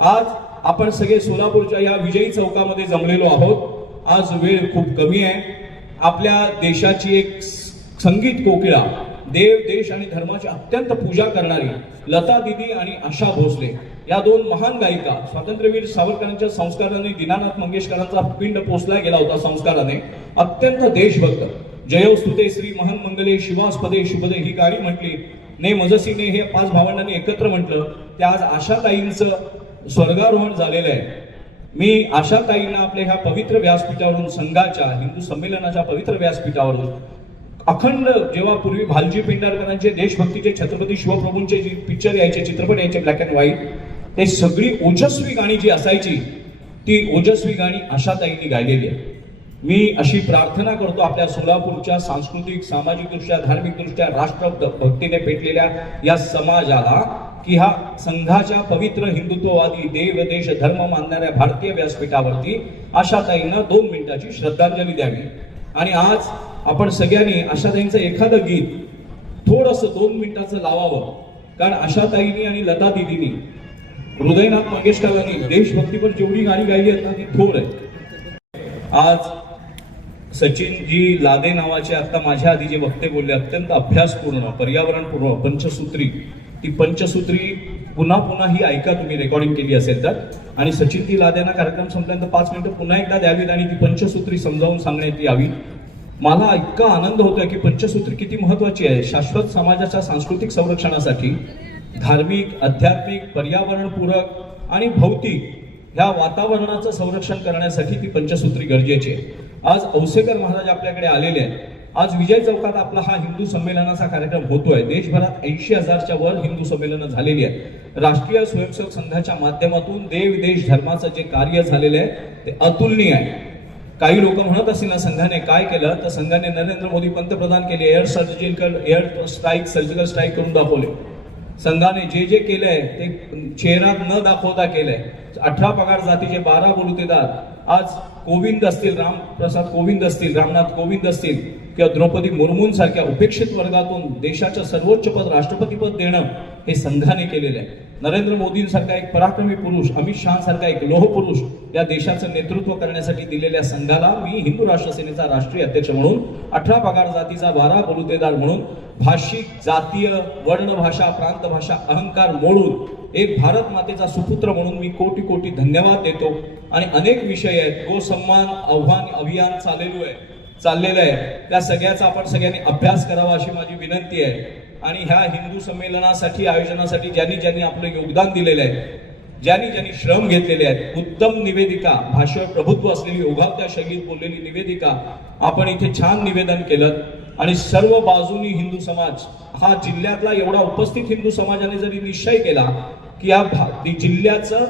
आज आपण सगळे सोलापूरच्या या विजयी चौकामध्ये जमलेलो आहोत. आज वेळ खूप कमी आहे. आपल्या देशाची एक संगीत कोकिळा, देव देश आणि धर्माची अत्यंत पूजा करणारी लता दीदी आणि आशा भोसले या दोन महान गायिका, स्वातंत्र्यवीर सावरकरांच्या संस्काराने दीनानाथ मंगेशकरांचा पिंड पोचला गेला होता संस्काराने, अत्यंत देशभक्त. जयो स्तुते श्री महन मंगले शिवास्पदे शुभदे ही गाणी म्हटली, ने मजसीने हे 5 भावंडांनी एकत्र म्हटलं. ते आज आशाताईंचं स्वर्गारोहण झालेलं आहे. मी आशाताईंना आपल्या ह्या पवित्र व्यासपीठावरून, संघाच्या हिंदू संमेलनाच्या पवित्र व्यासपीठावरून अखंड, जेव्हा पूर्वी भालजी पेंढारकरांचे देशभक्तीचे छत्रपती शिवप्रभूंचे जे पिक्चर यायचे, चित्रपट यायचे ब्लॅक अँड व्हाईट, ते सगळी ओजस्वी गाणी जी असायची ती ओजस्वी गाणी आशाताईंनी गायलेली आहे. मी अशी प्रार्थना करतो आपल्या सोलापूरच्या सांस्कृतिक, सामाजिकदृष्ट्या, धार्मिकदृष्ट्या, राष्ट्रभक्तीने पेटलेल्या या समाजाला की हा संघाच्या पवित्र हिंदुत्ववादी, देव देश धर्म मानणाऱ्या भारतीय व्यासपीठावरती आशाताईंना 2 मिनिटाची श्रद्धांजली द्यावी. आणि आज आपण सगळ्यांनी आशाताईंचं एखादं गीत थोडंसं 2 मिनिटाचं लावावं, कारण आशाताईंनी आणि लता दिदींनी, हृदयनाथ मंगेशकरांनी देशभक्तीपर जेवढी गाणी गायली आहेत ना ती थोड आहे. आज सचिनजी लादे नावाचे आता माझ्या आधी जे वक्ते बोलले, अत्यंत अभ्यासपूर्ण, पर्यावरणपूर्ण पंचसूत्री, ती पंचसूत्री पुन्हा पुन्हा ही ऐका तुम्ही, रेकॉर्डिंग केली असेल तर. आणि सचिनजी लादेंना कार्यक्रम संपल्यानंतर 5 मिनिटं पुन्हा एकदा द्यावीत आणि ती पंचसूत्री समजावून सांगण्यात यावी. मला इतका आनंद होतोय की पंचसूत्री किती महत्वाची आहे शाश्वत समाजाच्या सांस्कृतिक संरक्षणासाठी, धार्मिक, आध्यात्मिक, पर्यावरणपूरक आणि भौतिक ह्या वातावरणाचं संरक्षण करण्यासाठी ती पंचसूत्री गरजेची आहे. आज औसेकर महाराज आपल्याकडे आलेले आहेत. आज विजय चौकात आपला हा हिंदू संमेलनाचा कार्यक्रम होतोय. देशभरात 80,000च्या वर हिंदू संमेलनं झालेली आहेत. राष्ट्रीय स्वयंसेवक संघाच्या माध्यमातून देव देश धर्माचं जे कार्य झालेलं आहे ते अतुलनीय आहे. काही लोक म्हणत असतील ना संघाने काय केलं, तर संघाने नरेंद्र मोदी पंतप्रधान केले, एअर सर्जिकल स्ट्राईक करून दाखवले. संघाने जे जे केलंय ते चेहरा न दाखवता केलंय. 18 पगार जातीचे 12 बलुतेदार आज कोविंद असतील, रामप्रसाद कोविंद असतील, रामनाथ कोविंद असतील किंवा द्रौपदी मुर्मूंसारख्या उपेक्षित वर्गातून देशाचं सर्वोच्च पद, राष्ट्रपतीपद देणं हे संघाने केलेलं आहे. नरेंद्र मोदींसारखा एक पराक्रमी पुरुष, अमित शहासारखा एक लोह पुरुष या देशाचं नेतृत्व करण्यासाठी दिलेल्या संघाला मी हिंदू राष्ट्र सेनेचा राष्ट्रीय अध्यक्ष म्हणून, 18 पगार जातीचा 12 बलुतेदार म्हणून, भाषिक, जातीय, वर्ण भाषा, प्रांत भाषा, अहंकार मोडून एक भारत मातेचा सुपुत्र म्हणून मी कोटी कोटी धन्यवाद देतो. आणि अनेक विषय आहेत, गोसन्मान आव्हान अभियान चाललेलं आहे, त्या सगळ्याचा आपण सगळ्यांनी अभ्यास करावा अशी माझी विनंती आहे. आणि ह्या हिंदू संमेलनासाठी, आयोजनासाठी ज्यांनी आपलं योगदान दिलेलं आहे, ज्यांनी श्रम घेतलेले आहेत, उत्तम निवेदिका, भाषेवर प्रभुत्व असलेली, ओघावत्या शैलीत बोललेली निवेदिका आपण इथे छान निवेदन केलं. आणि सर्व बाजूनी हिंदू समाज, हा जिल्ह्यातला एवढा उपस्थित हिंदू समाजाने जरी निश्चय केला की या जिल्ह्याचं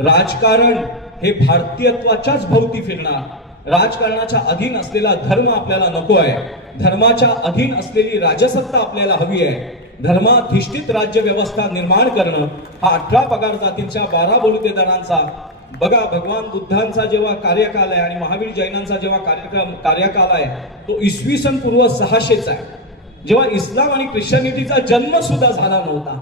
राजकारण हे भारतीयत्वाच्याच भोवती फिरणार, राजकारणाच्या अधीन असलेला धर्म आपल्याला नको आहे, धर्माच्या अधीन असलेली राजसत्ता आपल्याला हवी आहे, धर्माधिष्ठित राज्य व्यवस्था निर्माण करणं हा 18 पगार जातींच्या 12 बलुतेदारांचा, बघा भगवान बुद्धांचा जेव्हा कार्यकाल आहे आणि महावीर जैनांचा जेव्हा कार्यकाल आहे तो इसवी सन पूर्व 600चा आहे, जेव्हा इस्लाम आणि ख्रिश्चनिटीचा जन्म सुद्धा झाला नव्हता.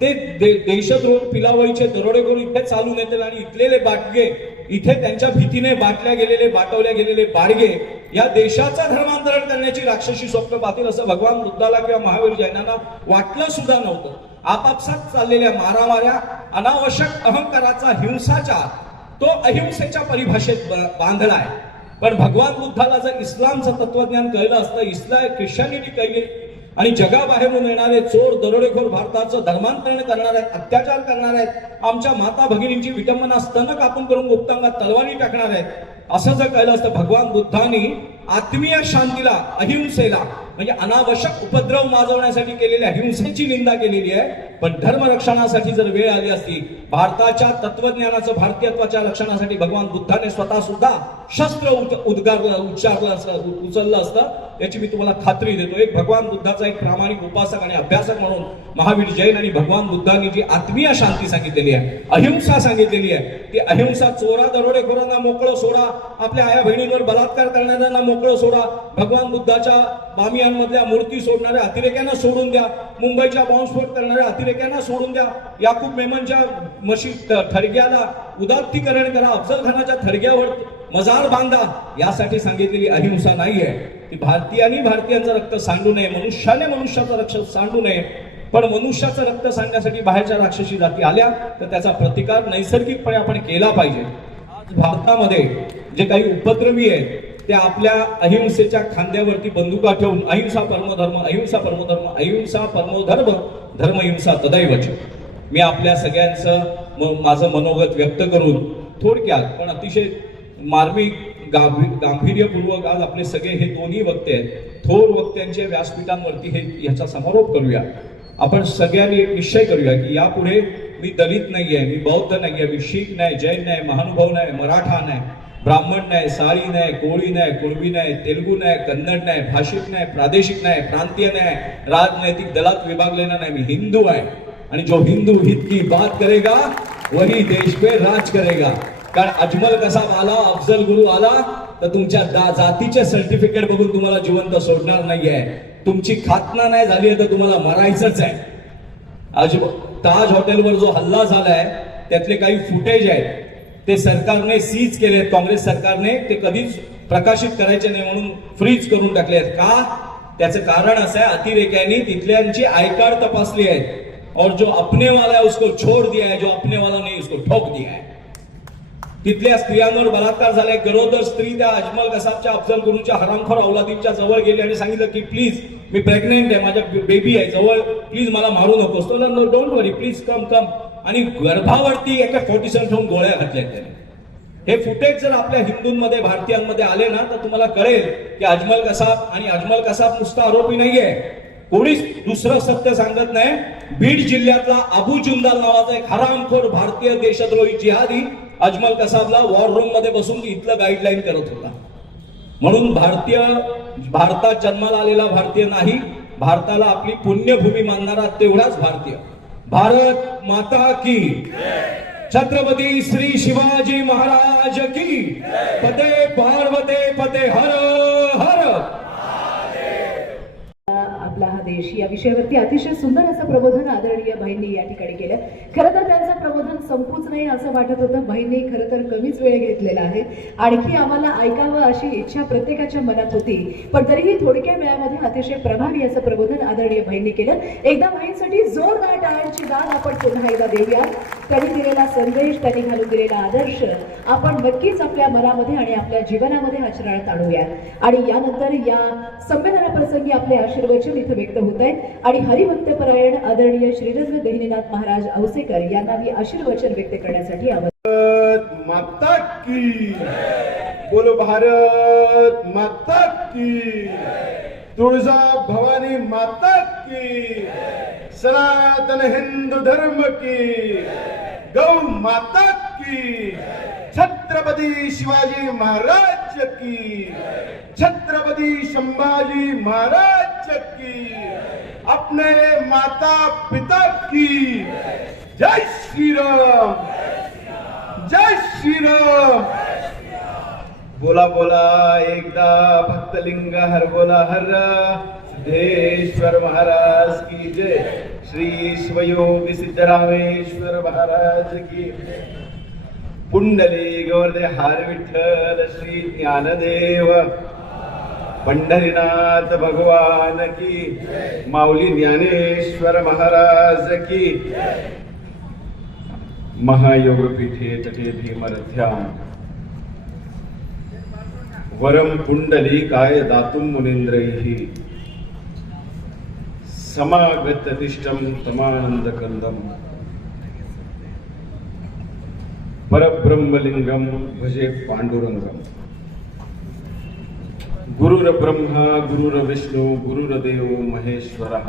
ते देशद्रोह, पिलावळीचे दरोडेखोर इथे चालून येतील आणि इथलेले बाटगे, इथे त्यांच्या भीतीने बाटवल्या गेलेले बाडगे या देशाचं धर्मांतरण करण्याची राक्षसी स्वप्न पाहतील असं भगवान बुद्धाला किंवा महावीर जैनांना वाटलं सुद्धा नव्हतं. आपापसात चाललेल्या मारामाऱ्या, अनावश्यक अहंकाराचा हिंसाचार तो अहिंसेच्या परिभाषेत बांधला आहे. पण भगवान बुद्धाला जर इस्लामचं तत्वज्ञान कळलं असतं, ख्रिश्चनिटी कळली आणि जगाबाहेरून येणारे चोर, दरोडेखोर भारताचं धर्मांतरण करणार आहेत, अत्याचार करणार आहेत, आमच्या माता भगिनींची विटंबना स्तन कापून करून गुप्तांगात तलवारी टाकणार आहेत, असं जर कळलं असतं, भगवान बुद्धांनी आत्मीय शांतीला, अहिंसेला म्हणजे अनावश्यक उपद्रव माजवण्यासाठी केलेल्या हिंसेची निंदा केलेली आहे. पण धर्मरक्षणासाठी जर वेळ आली असती, भारताच्या तत्वज्ञानाचं, भारतीयत्वाच्या रक्षणासाठी भगवान बुद्धाने स्वतः सुद्धा शस्त्र उचललं असतं याची मी तुम्हाला खात्री देतो. एक भगवान बुद्धाचा एक प्रामाणिक उपासक आणि अभ्यासक म्हणून महावीर जैन आणि भगवान बुद्धांनी जी आत्मीय शांती सांगितलेली आहे, अहिंसा सांगितलेली आहे, ती अहिंसा चोरा दरोडेखोरांना मोकळं सोडा, आपल्या आया बहिणींवर बलात्कार करणाऱ्यांना मोकळं सोडा, भगवान बुद्धाच्या बामियांमधल्या मूर्ती सोडणाऱ्या अतिरेक्यांना सोडून द्या, मुंबईच्या बॉम्बस्फोट करणाऱ्या अतिरेक्यांना सोडून द्या, याकूब मेमनच्या मशीद थडग्याला उदात्तीकरण करा, अफजल खानाच्या थडग्यावर मजार बांधा. यासाठी सांगितलेली अहिंसा नाहीये. ती भारतीयांचं रक्त सांडू नये, मनुष्याने मनुष्याचं रक्त सांडू नये. पण मनुष्याचं रक्त सांडण्यासाठी बाहेरच्या राक्षसी जाती आल्या तर त्याचा प्रतिकार नैसर्गिकपणे आपण केला पाहिजे. आज भारतामध्ये जे काही उपद्रवी आहेत ते आपल्या अहिंसेच्या खांद्यावरती बंदुका ठेवून अहिंसा परमो धर्म, अहिंसा परमो धर्म, अहिंसा परमो धर्म, धर्म हिंसा तदैवच. मी आपल्या सगळ्यांचं माझं मनोगत व्यक्त करून थोडक्यात पण अतिशय मार्मिक गांभीर्यपूर्वक आज आपले सगळे हे दोन्ही वक्ते आहेत, थोर वक्त्यांच्या व्यासपीठांवरती ह्याचा समारोप करूया. आपण सगळ्यांनी एक निश्चय करूया की यापुढे मी दलित नाहीये, मी बौद्ध नाहीये, मी शीख नाही, जैन नाही, महानुभाव नाही, मराठा नाही, ब्राह्मण नाही, साळी नाही, कोळी नाही, कुणबी नाही, तेलुगू नाही, कन्नड नाही, भाषिक नाही, प्रादेशिक नाही, प्रांतीय नाही, राजनैतिक दलात विभागलेला नाही. मी हिंदू आहे आणि जो हिंदू हित की बात करेगा वही देश पे राज करेगा. कारण अजमल कसाब आला, अफजल गुरु आला तर तुमच्या जातीचे सर्टिफिकेट बघून तुम्हाला जिवंत सोडणार नाहीये. तुमची खातना नाही झाली तर तुम्हाला मरायचंच आहे. आज ताज हॉटेलवर जो हल्ला झालाय त्यातले काही फुटेज आहेत ते सरकारने सीज केलेत, काँग्रेस सरकारने ते कधीच प्रकाशित करायचे नाही म्हणून फ्रीज करून टाकले आहेत. का? त्याचं कारण असं आहे, अतिरेक्यांनी तिथल्यांची आय कार्ड तपासली आहेत और जो अपने वाला है उसको छोड़ दिया है, जो अपने वाला नहीं उसको ठोक दिया है. तिथल्या स्त्रियांवर बलात्कार झालाय. गरोदर स्त्री त्या अजमल कसाबच्या, अफजल गुरुच्या हरामखोर औलादीच्या जवळ गेली आणि सांगितलं की प्लीज मी प्रेग्नेंट आहे, माझ्या बेबी आहे जवळ, प्लीज मला मारू नकोस. तो no don't worry, please come come. आणि गर्भावरती एका 47 ठेवून गोळ्या घातल्या त्याने. हे फुटेज जर आपल्या हिंदूंमध्ये, भारतीयांमध्ये आले ना तर तुम्हाला कळेल की अजमल कसाब नुसता आरोपी नाहीये, कोणीच दुसरं सत्य सांगत नाही. बीड जिल्ह्यातला अबू जुंदाल नावाचा एक हरामखोर भारतीय देशद्रोही जिहादी अजमल कसाबला वॉर रूम मध्ये बसून इथलं गाईडलाईन करत होता. म्हणून भारतात जन्माला आलेला भारतीय नाही, भारताला आपली पुण्यभूमी मानणारा तेवढाच भारतीय. भारत माता की, छत्रपती श्री शिवाजी महाराज की, पते पार्वते पते हर हर. आपला हा देश या विषयावरती अतिशय सुंदर असं प्रबोधन आदरणीय भाईंनी या ठिकाणी केलं. खरं तर त्यांचं प्रबोधन संपूच नाही असं वाटत होतं. भाईंनी खरं तर कमीच वेळ घेतलेला आहे. आणखी आम्हाला ऐकावं अशी इच्छा प्रत्येकाच्या मनात होती, पण तरीही थोडक्या वेळामध्ये अतिशय प्रभावी असं प्रबोधन आदरणीय भाईंनी केलं. एकदा भाईंसाठी जोरदार टाळ्यांची दाद आपण पुन्हा एकदा देऊया. त्यांनी दिलेला संदेश, त्यांनी घालून दिलेला आदर्श आपण नक्कीच आपल्या मनामध्ये आणि आपल्या जीवनामध्ये आचरणात आणूया. आणि यानंतर या संमेलनाप्रसंगी आपले आशीर्वचन इथे व्यक्त होत आहे आणि हरिभक्तपरायण आदरणीय श्रीरंग गहिनीनाथ महाराज औसेकर यांना मी आशीर्वचन व्यक्त करण्यासाठी भारत माता की, बोलो भारत माता की, तुळजा भवानी माता की, सनातन हिंदू धर्म की, गौ माता की, छत्रपती शिवाजी महाराज की, छत्रपती संभाजी महाराज की, अपने माता पिता की. जय श्री राम, जय श्री राम. बोला बोला एकदा भक्तलिंग हर बोला हर. सिद्धेश्वर महाराज की जय. श्री शिवयोगी सिद्धरामेश्वर महाराज की. पुंडली गोवर्धे हार विठ्ठल श्री ज्ञानदेव पंढरीनाथ भगवान की. माऊली ज्ञानेश्वर महाराज की. महायोगपीठे तटे भीमरथ्याम वरम पुंडलीकाय दातुम मुनींद्रैः समागततिष्ठं तमानंदकंदम परब्रह्मलिंगम भजे पांडुरंगम. गुरुर ब्रह्मा गुरुर्विष्णू गुरुर्देव महेश्वरः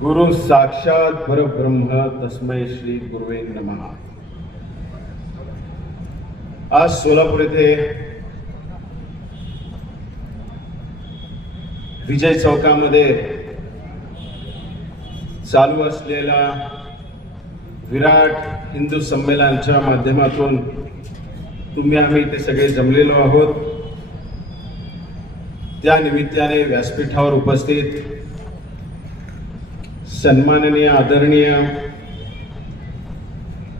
गुरु साक्षात परब्रह्म तस्मै श्री गुरुवे नमः. आज सोलापूर येथे विजय चौकामध्ये चालू असलेल्या विराट हिंदू संमेलनाच्या माध्यमातून तुम्ही आम्ही ते सगळे जमलेलो आहोत. त्या निमित्ताने व्यासपीठावर उपस्थित सन्माननीय आदरणीय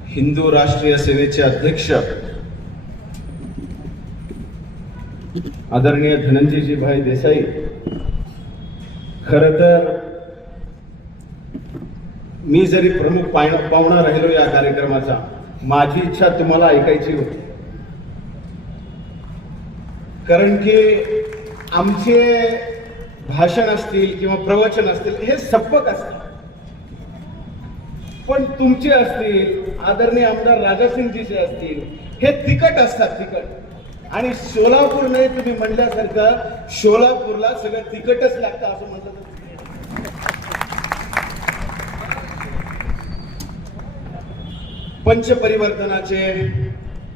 हिंदू राष्ट्रीय सेनेचे अध्यक्ष आदरणीय धनंजयजी भाई देसाई, खरं तर मी जरी प्रमुख पाहुणा राहिलो या कार्यक्रमाचा, माझी इच्छा तुम्हाला ऐकायची होती, कारण की आमचे भाषण असतील किंवा प्रवचन असतील हे सप्पक असतात, पण तुमचे असतील, आदरणीय आमदार राजासिंगजीचे असतील, हे तिखट असतात, तिखट. आणि सोलापूर नाही, तुम्ही म्हणल्यासारखं सोलापूरला सगळं तिखटच लागतं असं म्हणलं तर पंचपरिवर्तनाचे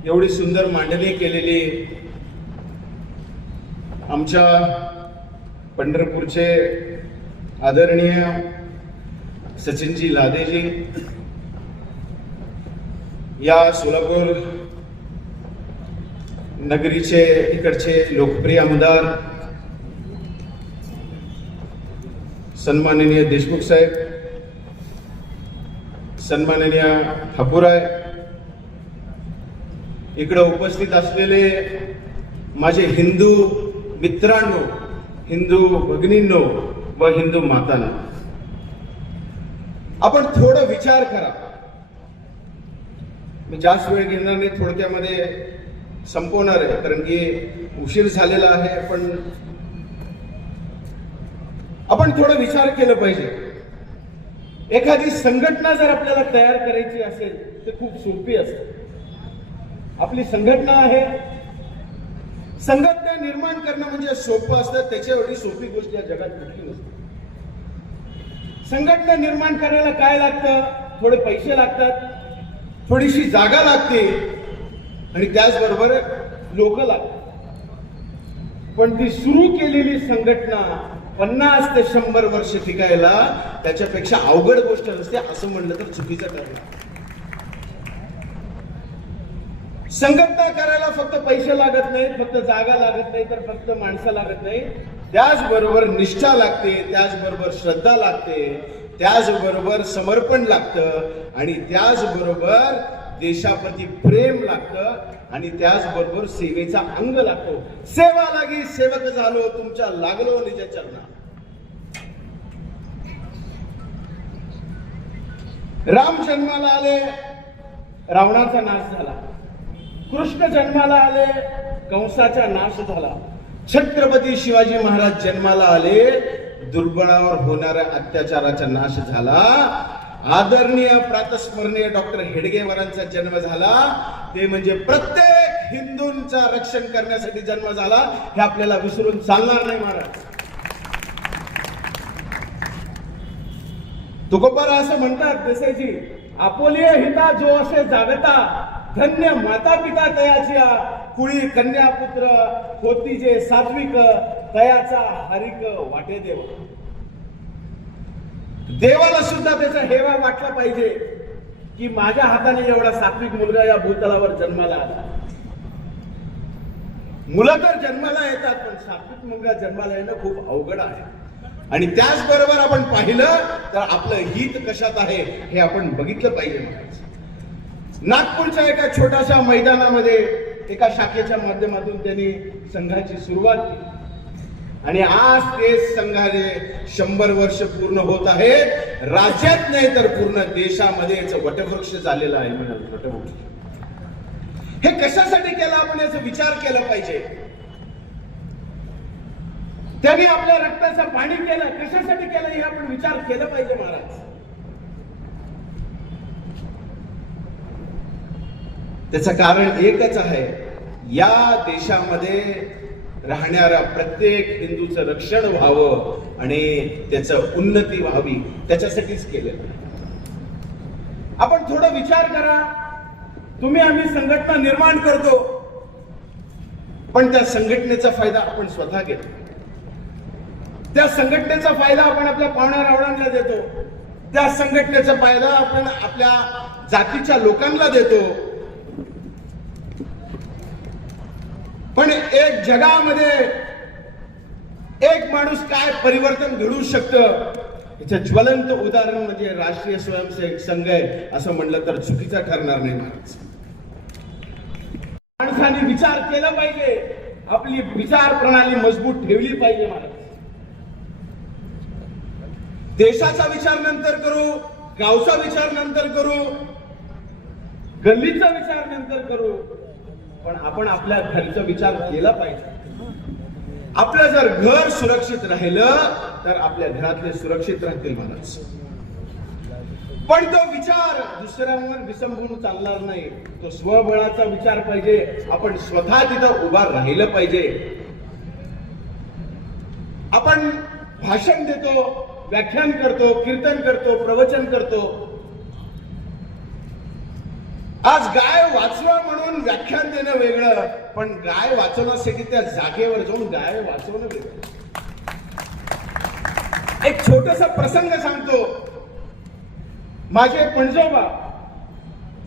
एवढी सुंदर मांडणी केलेली आमच्या पंढरपूरचे आदरणीय सचिनजी लादेजी, या सोलापूर नगरीचे इकडचे लोकप्रिय आमदार सन्माननीय देशमुख साहेब, सन्माननीय ठाकूराय, इकडे उपस्थित असलेले माझे हिंदू मित्रांनो, हिंदू भगिनींनो व हिंदू मातांनो, आपण थोडं विचार करा. मी जास्त वेळ घेणार नाही, थोडक्यामध्ये संपवणार आहे, कारण की उशीर झालेला आहे. पण आपण थोडं विचार केलं पाहिजे. एखादी संघटना जर आपल्याला तयार करायची असेल तर खूप सोपी असते. आपली संघटना आहे, संघटना निर्माण करणं म्हणजे सोपं असतं, त्याच्या एवढी सोपी गोष्ट या जगात कुठली नसते. संघटना निर्माण करायला काय लागतं? थोडे पैसे लागतात, थोडीशी जागा लागते आणि त्याचबरोबर लोक लागतात. पण ती सुरू केलेली संघटना 50 ते 100 वर्ष टिकायला त्याच्यापेक्षा अवघड गोष्ट नसते, असं म्हणलं तर चुकीचं ठरणार. संघटना करायला फक्त पैसे लागत नाही, फक्त जागा लागत नाही, तर फक्त माणसं लागत नाही. त्याचबरोबर निष्ठा लागते, त्याचबरोबर श्रद्धा लागते, त्याचबरोबर समर्पण लागतं आणि त्याचबरोबर देशाप्रती प्रेम लागतं आणि त्याचबरोबर सेवेचा अंग लागतो. सेवा लागी सेवक झालो, तुमच्या लागलो निज चरणा. राम जन्माला आले, रावणाचा नाश झाला. कृष्ण जन्माला आले, कंसाचा नाश झाला. छत्रपती शिवाजी महाराज जन्माला आले, दुर्बळावर होणाऱ्या अत्याचाराचा नाश झाला. आदरणीय प्रातस्मरणीय डॉक्टर हेडगेवारांचा जन्म झाला, ते म्हणजे प्रत्येक हिंदूंचा रक्षण करण्यासाठी जन्म झाला. हे आपल्याला विसरून चालणार नाही महाराज. तुकोबारा असं म्हणतात देसाईजी, आपोलिय हिता जो असे जागता, धन्य माता पिता तयाच्या, कुळी कन्या पुत्र होती जे सात्विक, तयाचा हरिक वाटे देव. देवाला सुद्धा त्याचा हेवा वाटला पाहिजे की माझ्या हाताने एवढा सात्विक मुलगा या भूतलावर जन्माला आला. मुलं तर जन्माला येतात, पण सात्विक मुलगा जन्माला येणं खूप अवघड आहे. आणि त्याचबरोबर आपण पाहिलं तर आपलं हित कशात आहे हे आपण बघितलं पाहिजे. नागपूरच्या एका छोट्याशा मैदानामध्ये एका शाखेच्या माध्यमातून त्यांनी संघाची सुरुवात केली आणि आज ते संघाचे 100 वर्ष पूर्ण होत आहेत. राज्यात नाही तर पूर्ण देशामध्ये याचं वटवृक्ष झालेलं आहे. वटवृक्ष हे कशासाठी केलं आपण याचा विचार केला पाहिजे. त्यांनी आपल्या रक्ताचं पाणी केलं, कशासाठी केलं हे आपण विचार केला पाहिजे महाराज. त्याचं कारण एकच आहे, या देशामध्ये राहणाऱ्या प्रत्येक हिंदूचं रक्षण व्हावं आणि त्याचं उन्नती व्हावी, त्याच्यासाठीच केलेलं. आपण थोडा विचार करा. तुम्ही आम्ही संघटना निर्माण करतो, पण त्या संघटनेचा फायदा आपण स्वतः घेतो. त्या संघटनेचा फायदा आपण आपल्या पाहुण्या रावणांना देतो. त्या संघटनेचा फायदा आपण आपल्या जातीच्या लोकांना देतो. पण एक जगामध्ये एक माणूस काय परिवर्तन घडवू शकतं याचं ज्वलंत उदाहरण म्हणजे राष्ट्रीय स्वयंसेवक संघ आहे असं म्हणलं तर चुकीचं ठरणार नाही महाराज. माणसाने विचार केला पाहिजे, आपली विचार प्रणाली मजबूत ठेवली पाहिजे महाराज. देशाचा विचार नंतर करू, गावचा विचार नंतर करू, गल्लीचा विचार नंतर करू, पण आपण आपल्या घरचा विचार केला पाहिजे. आपलं जर घर सुरक्षित राहिलं तर आपल्या घरातले सुरक्षित राहतील महाराज. पण तो विचार दुसऱ्यांवर विसंबून चालणार नाही. तो स्वबळाचा विचार पाहिजे. आपण स्वतः तिथं उभा राहिलं पाहिजे. आपण भाषण देतो, व्याख्यान करतो, कीर्तन करतो, प्रवचन करतो. आज गाय वाचवा म्हणून व्याख्यान देणं वेगळं, पण गाय वाचवण्यासाठी त्या जागेवर जाऊन गाय वाचवणं वेगळं. एक छोटासा प्रसंग सांगतो. माझे पणजोबा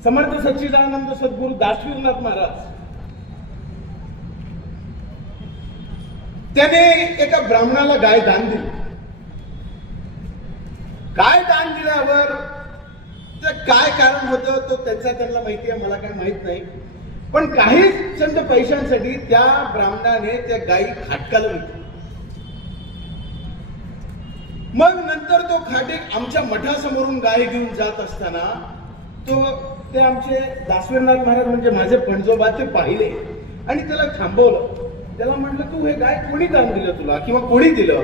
समर्थ सच्चिदानंद सद्गुरू दासवीरनाथ महाराज, त्याने एका ब्राह्मणाला गाय दान दिली. गाय दान दिल्यावर काय कारण होतं तो त्यांना माहिती आहे, मला काय माहित नाही. पण काही चंद पैशांसाठी त्या ब्राह्मणाने त्या गायी खाटकाला विकली. मग नंतर तो खाटीक आमच्या मठासमोरून गाय घेऊन जात असताना ते आमचे दासवीरनाथ महाराज म्हणजे माझे पणजोबा ते पाहिले आणि त्याला थांबवलं. त्याला म्हटलं तू हे गाय कोणी दान दिलं तुला किंवा कोणी दिलं?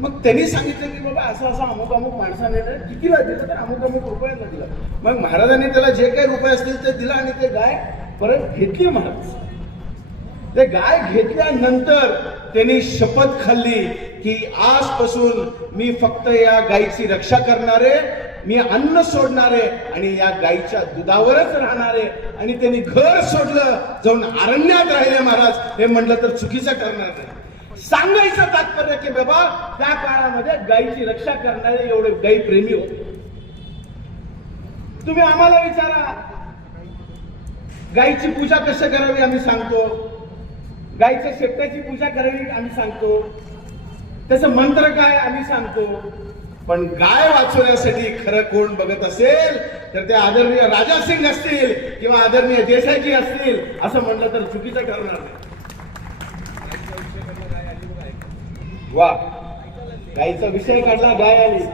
मग त्यांनी सांगितलं की बाबा असं असं अमुक अमुक माणसाने कितीला दिलं तर अमुक अमुक रुपयांना दिलं. मग महाराजांनी त्याला जे काही रुपये असतील ते दिला आणि ते गाय परत घेतली. महाराज ते गाय घेतल्यानंतर त्यांनी शपथ खाल्ली की आजपासून मी फक्त या गायीची रक्षा करणारे, मी अन्न सोडणारे आणि या गायीच्या दुधावरच राहणारे. आणि त्यांनी घर सोडलं, जाऊन अरण्यात राहिले. महाराज हे म्हटलं तर चुकीचं करणार नाही. सांगायचं तात्पर्य की बाबा त्या काळामध्ये गायीची रक्षा करणारे एवढे गायी प्रेमी होते. तुम्ही आम्हाला विचारा गायीची पूजा कशी करावी आम्ही सांगतो, गायीच्या शेपट्याची पूजा करावी आम्ही सांगतो, त्याचं मंत्र काय आम्ही सांगतो. पण गाय वाचवण्यासाठी खरं कोण बघत असेल तर ते आदरणीय राजासिंग असतील किंवा आदरणीय देसाईजी असतील असं म्हटलं तर चुकीचं ठरणार नाही. वा, गायीचा विषय काढला, गाय आली.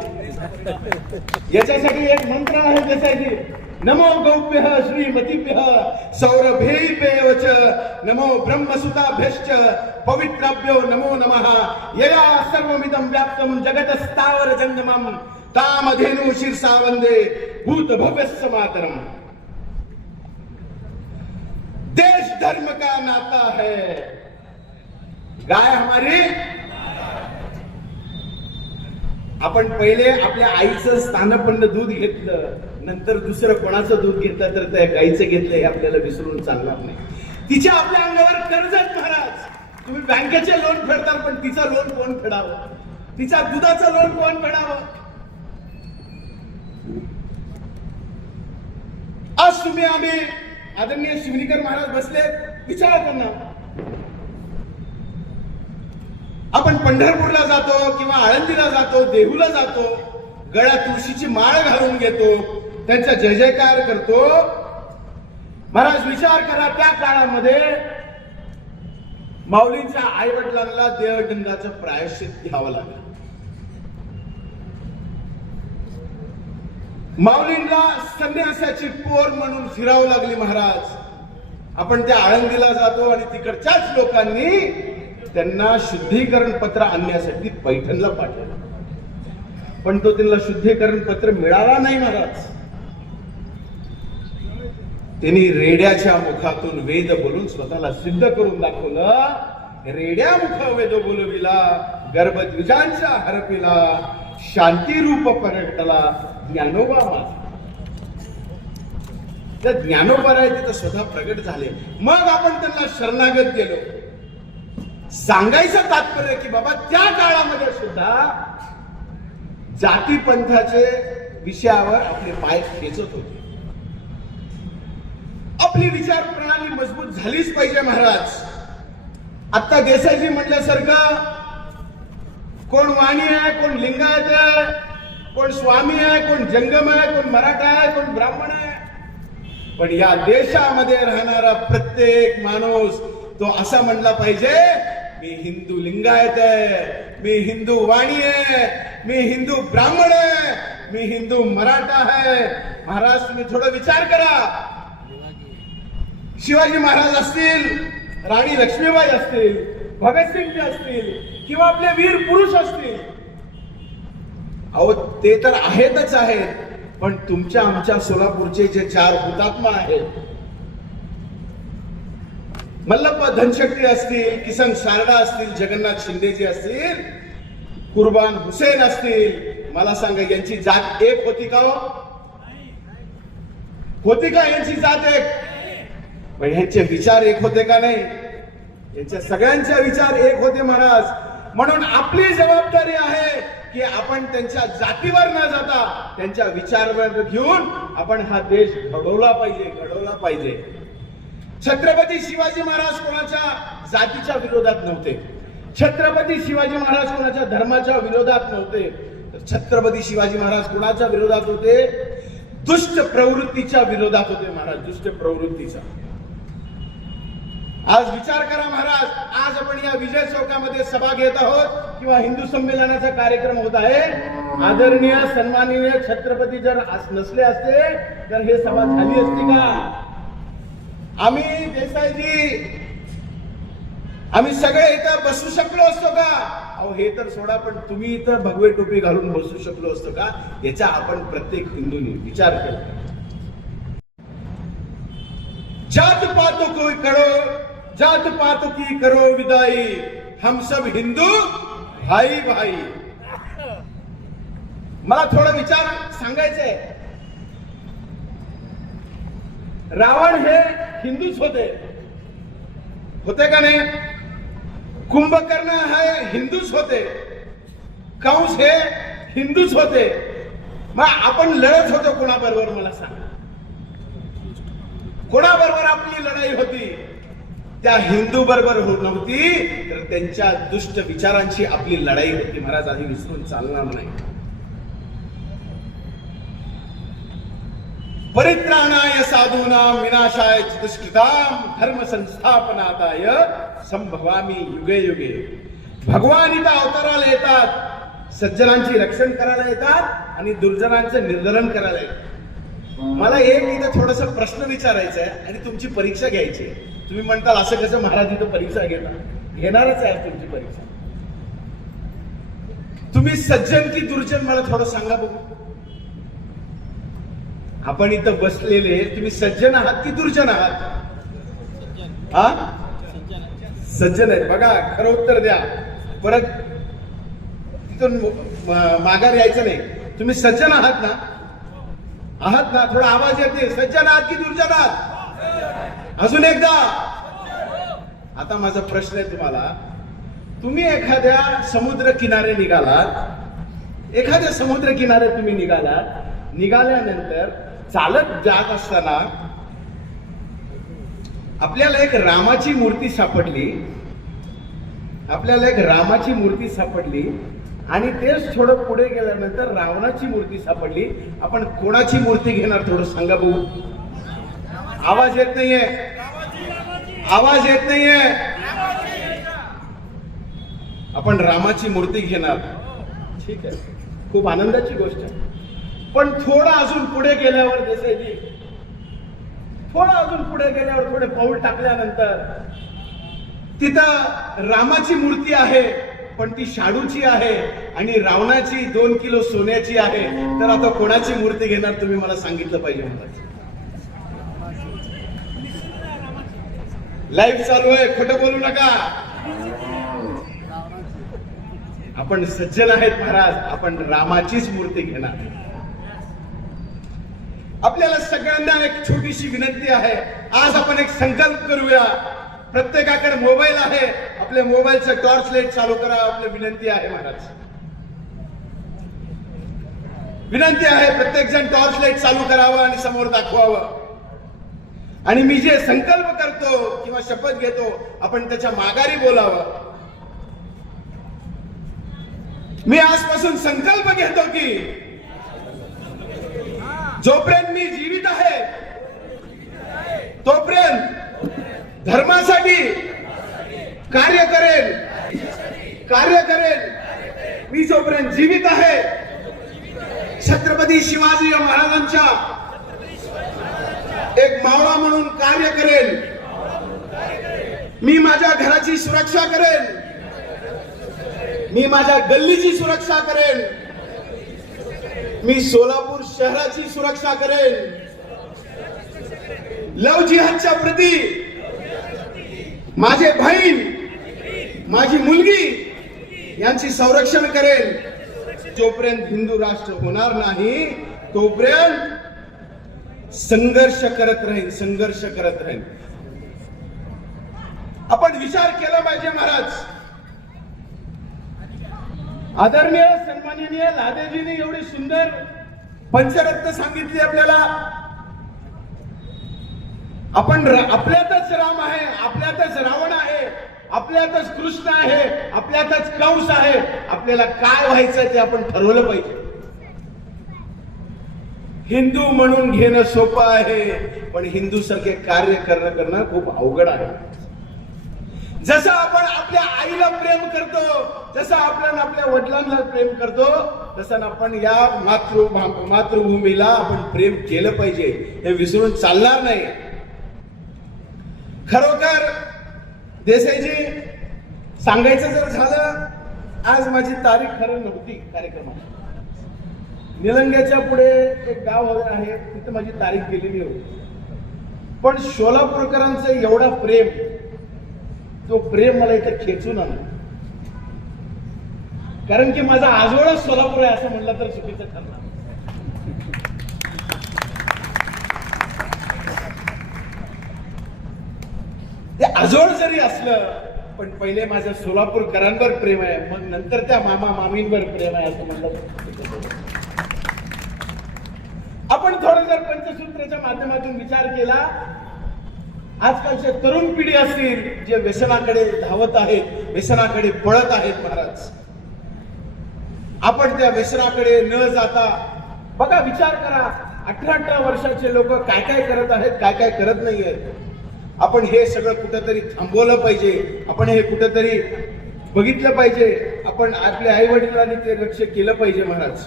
याच्यासाठी एक मंत्र आहे देसाईजी, नमो गौभ्यः श्रीमतीभ्यः सौरभेभ्यश्च नमो ब्रह्मसुताभ्यश्च पवित्राभ्यो नमो नमः. यया सर्वमिदं व्याप्तं जगतस्तावर जंगमं तामधेनु शीर्षा वंदे भूत भव्यस्य मातरम. देश धर्म का नाता है, गाय हमारी. आपण पहिले आपल्या आईचं स्तनपान दूध घेतलं, नंतर दुसरं कोणाचं दूध घेतलं तर त्या गाईचं घेतलं हे आपल्याला विसरून चालणार नाही. तिच्या आपल्या अंगावर कर्ज आहेत महाराज. तुम्ही बँकेचे लोन फेडतात पण तिचं लोन कोण फेडावं, तिच्या दुधाचं लोन कोण फेडावं. आज तुम्ही आम्ही आदरणीय शिवनीकर महाराज बसले, विचारा त्यांना. आपण पंढरपूरला जातो किंवा आळंदीला जातो, देहूला जातो, गळ्यात तुळशीची माळ घालून घेतो, त्यांचा जय जयकार करतो. महाराज विचार करा त्या काळामध्ये माऊलींच्या आई वडिलांना देहदंडाचं प्रायश्चित घ्यावं लागलं. माऊलींना संन्यासाची पोर म्हणून फिरावं लागली. महाराज आपण त्या आळंदीला जातो आणि तिकडच्याच लोकांनी त्यांना शुद्धीकरण पत्र आणण्यासाठी पैठणला पाठवलं, पण तो त्यांना शुद्धीकरण पत्र मिळाला नाही. महाराज त्यांनी रेड्याच्या मुखातून वेद बोलून स्वतःला सिद्ध करून दाखवलं. रेड्या मुख वेद बोलविला, गर्भद्विजांच्या हरपिला, शांती रूप परटला ज्ञानोबा माझा. त्या ज्ञानोबा आहे तिथं स्वतः प्रगट झाले. मग आपण त्यांना शरणागत गेलो. सांगायचं तात्पर्य की बाबा त्या काळामध्ये सुद्धा जातीपंथाचे विषयावर आपले पाय खेचत होते. आपली विचार प्रणाली मजबूत झालीच पाहिजे. महाराज आता देसाईजी म्हटल्यासारखं कोण वाणी आहे, कोण लिंगायत आहे, कोण स्वामी आहे, कोण जंगम आहे, कोण मराठा आहे, कोण ब्राह्मण आहे, पण या देशामध्ये राहणारा प्रत्येक माणूस तो असा म्हणला पाहिजे, मी हिंदू लिंगायत आहे, मी हिंदू वाणी आहे, मी हिंदू ब्राह्मण आहे, मी हिंदू मराठा आहे. महाराज तुम्ही थोडा विचार करा. शिवाजी महाराज असतील, राणी लक्ष्मीबाई असतील, भगतसिंग असतील किंवा आपले वीर पुरुष असतील, अहो ते तर आहेतच आहेत, पण तुमच्या आमच्या सोलापूरचे जे 4 हुतात्मा आहेत, मल्लप्पा धनशक्ती असतील, किसन सारडा असतील, जगन्नाथ शिंदेजी असतील, कुर्बान हुसेन असतील, मला सांगा यांची जात एक होती का? होती का यांची जात एक? पण यांचे विचार एक होते का नाही? यांच्या सगळ्यांचे विचार एक होते महाराज. म्हणून आपली जबाबदारी आहे की आपण त्यांच्या जातीवर न जाता त्यांच्या विचारावर घेऊन आपण हा देश घडवला पाहिजे. छत्रपती शिवाजी महाराज कोणाच्या जातीच्या विरोधात नव्हते. छत्रपती शिवाजी महाराज कोणाच्या धर्माच्या विरोधात नव्हते. तर छत्रपती शिवाजी महाराज कोणाच्या विरोधात होते? दुष्ट प्रवृत्तीच्या विरोधात होते महाराज, दुष्ट प्रवृत्तीचा. आज विचार करा महाराज, आज आपण या विजय चौकामध्ये सभा घेत आहोत किंवा हिंदू संमेलनाचा कार्यक्रम होत आहे. आदरणीय सन्माननीय छत्रपती जर नसले असते तर हे सभा झाली असती का? आम्ही देसाईजी आम्ही सगळे इथं बसू शकलो असतो का? अहो हे तर सोडा, पण तुम्ही इथं भगवे टोपी घालून बसू शकलो असतो का? याचा आपण प्रत्येक हिंदूंनी विचार केला. जात पात की करो विदाई, हम सब हिंदू भाई भाई. मला थोडा विचार सांगायचंय. रावण हे हिंदूच होते का नाही? कुंभकर्ण हे हिंदूच होते, कंस हे हिंदूच होते. मग आपण लढत होतो कोणाबरोबर? मला सांगा, कोणाबरोबर आपली लढाई होती? त्या हिंदू बरोबर नव्हती, तर त्यांच्या दुष्ट विचारांची आपली लढाई होती महाराज. आधी विसरून चालणार नाही. परित्राणाय साधूनां विनाशाय दुष्कृतां धर्म संस्थापनाय संभवामी युगे युगे. भगवान इथं अवताराला येतात, सज्जनांची रक्षण करायला येतात आणि दुर्जनांचं निर्धरण करायला येतात. मला एक इथं थोडस प्रश्न विचारायचा आहे आणि तुमची परीक्षा घ्यायची आहे. तुम्ही म्हणताल असं कसं महाराज इथं परीक्षा घेणारच आहे तुमची परीक्षा. तुम्ही सज्जन की दुर्जन मला थोडं सांगा बघू. आपण इथं बसलेले तुम्ही सज्जन आहात की दुर्जन आहात? हा, सज्जन आहेत. बघा, खरं उत्तर द्या. परत तिथून माघार यायचं नाही. तुम्ही सज्जन आहात ना? आहात ना? थोडा आवाज येते. सज्जन आहात की दुर्जन आहात? अजून एकदा. आता माझा प्रश्न आहे तुम्हाला. तुम्ही एखाद्या समुद्र किनारे निघालात, एखाद्या समुद्र किनारे तुम्ही निघाल्यानंतर चालत जात असताना आपल्याला एक रामाची मूर्ती सापडली आणि तेच थोडं पुढे गेल्यानंतर रावणाची मूर्ती सापडली. आपण कोणाची मूर्ती घेणार? थोडं सांगा बघू. आवाज येत नाहीये. आपण रामाची मूर्ती घेणार. ठीक आहे, खूप आनंदाची गोष्ट आहे. पण थोडं अजून पुढे गेल्यावर देसाईजी, थोडे पाऊल टाकल्यानंतर तिथं रामाची मूर्ती आहे, पण ती शाडूची आहे आणि रावणाची 2 किलो सोन्याची आहे. तर आता कोणाची मूर्ती घेणार तुम्ही मला सांगितलं पाहिजे. लाईव्ह चालू आहे, खोटं बोलू नका. आपण सज्जन आहेत महाराज, आपण रामाचीच मूर्ती घेणार. आपल्याला सगळ्यांना एक छोटीशी विनंती आहे. आज आपण एक संकल्प करूया. प्रत्येकाकडे मोबाईल आहे, आपल्या मोबाईलचं टॉर्च लाईट चालू करा. आपली विनंती आहे महाराज, विनंती आहे. प्रत्येक जण टॉर्च लाईट चालू करावं आणि समोर दाखवावं. आणि मी जे संकल्प करतो किंवा शपथ घेतो आपण त्याच्या माघारी बोलावं. मी आजपासून संकल्प घेतो की जोपर्यंत मी जीवित आहे तोपर्यंत धर्मासाठी कार्य करेल. मी जोपर्यंत जीवित आहे छत्रपती शिवाजी महाराजांच्या एक मावळा म्हणून कार्य करेल. मी माझ्या घराची सुरक्षा करेल. मी माझ्या गल्लीची सुरक्षा करेल. मी सोलापूर शहराची सुरक्षा करेल. लव जिहादच्या प्रती माझे बहीण माझी मुलगी यांची संरक्षण करेल. जोपर्यंत हिंदू राष्ट्र होणार नाही तोपर्यंत संघर्ष करत राहील. आपण विचार केला पाहिजे महाराज. आदरणीय सन्माननीय लादेजींनी एवढी सुंदर पंचरत्न सांगितली आपल्याला. आपण आपल्यातच राम आहे, आपल्यातच रावण आहे, आपल्यातच कृष्ण आहे, आपल्यातच कंस आहे. आपल्याला काय व्हायचं ते आपण ठरवलं पाहिजे. हिंदू म्हणून घेणं सोपं आहे पण हिंदू सारखे कार्य करणं खूप अवघड आहे. जसं आपण आपल्या आईला प्रेम करतो, जसं आपण आपल्या वडिलांना प्रेम करतो, तसं आपण या मातृभूमीला आपण प्रेम केलं पाहिजे. हे विसरून चालणार नाही. खरोखर देसाईजी सांगायचं जर झालं, आज माझी तारीख खरं नव्हती कार्यक्रमात. निलंग्याच्या पुढे एक गाव आहे तिथे माझी तारीख गेलेली होती. पण सोलापूरकरांचं एवढा प्रेम, तो प्रेम मला इथे खेचून आला. कारण की माझा आजोळच सोलापूर आहे असं म्हणलं तर चुकीचं ठरणार. ते आजोळ जरी असलं पण पहिले माझ्या सोलापूरकरांवर प्रेम आहे, मग नंतर त्या मामा मामींवर प्रेम आहे असं म्हणलं. आपण थोडं जर पंचसूत्राच्या माध्यमातून विचार केला, आजकालचे तरुण पिढी असतील जे व्यसनाकडे धावत आहेत, व्यसनाकडे पळत आहेत महाराज. आपण त्या व्यसनाकडे न जाता बघा, विचार करा, 18 वर्षाचे लोक काय काय करत आहेत, काय काय करत नाहीयेत. आपण हे सगळं कुठंतरी थांबवलं पाहिजे. आपण हे कुठंतरी बघितलं पाहिजे. आपण आपल्या आई वडिलांनी ते लक्ष केलं पाहिजे महाराज.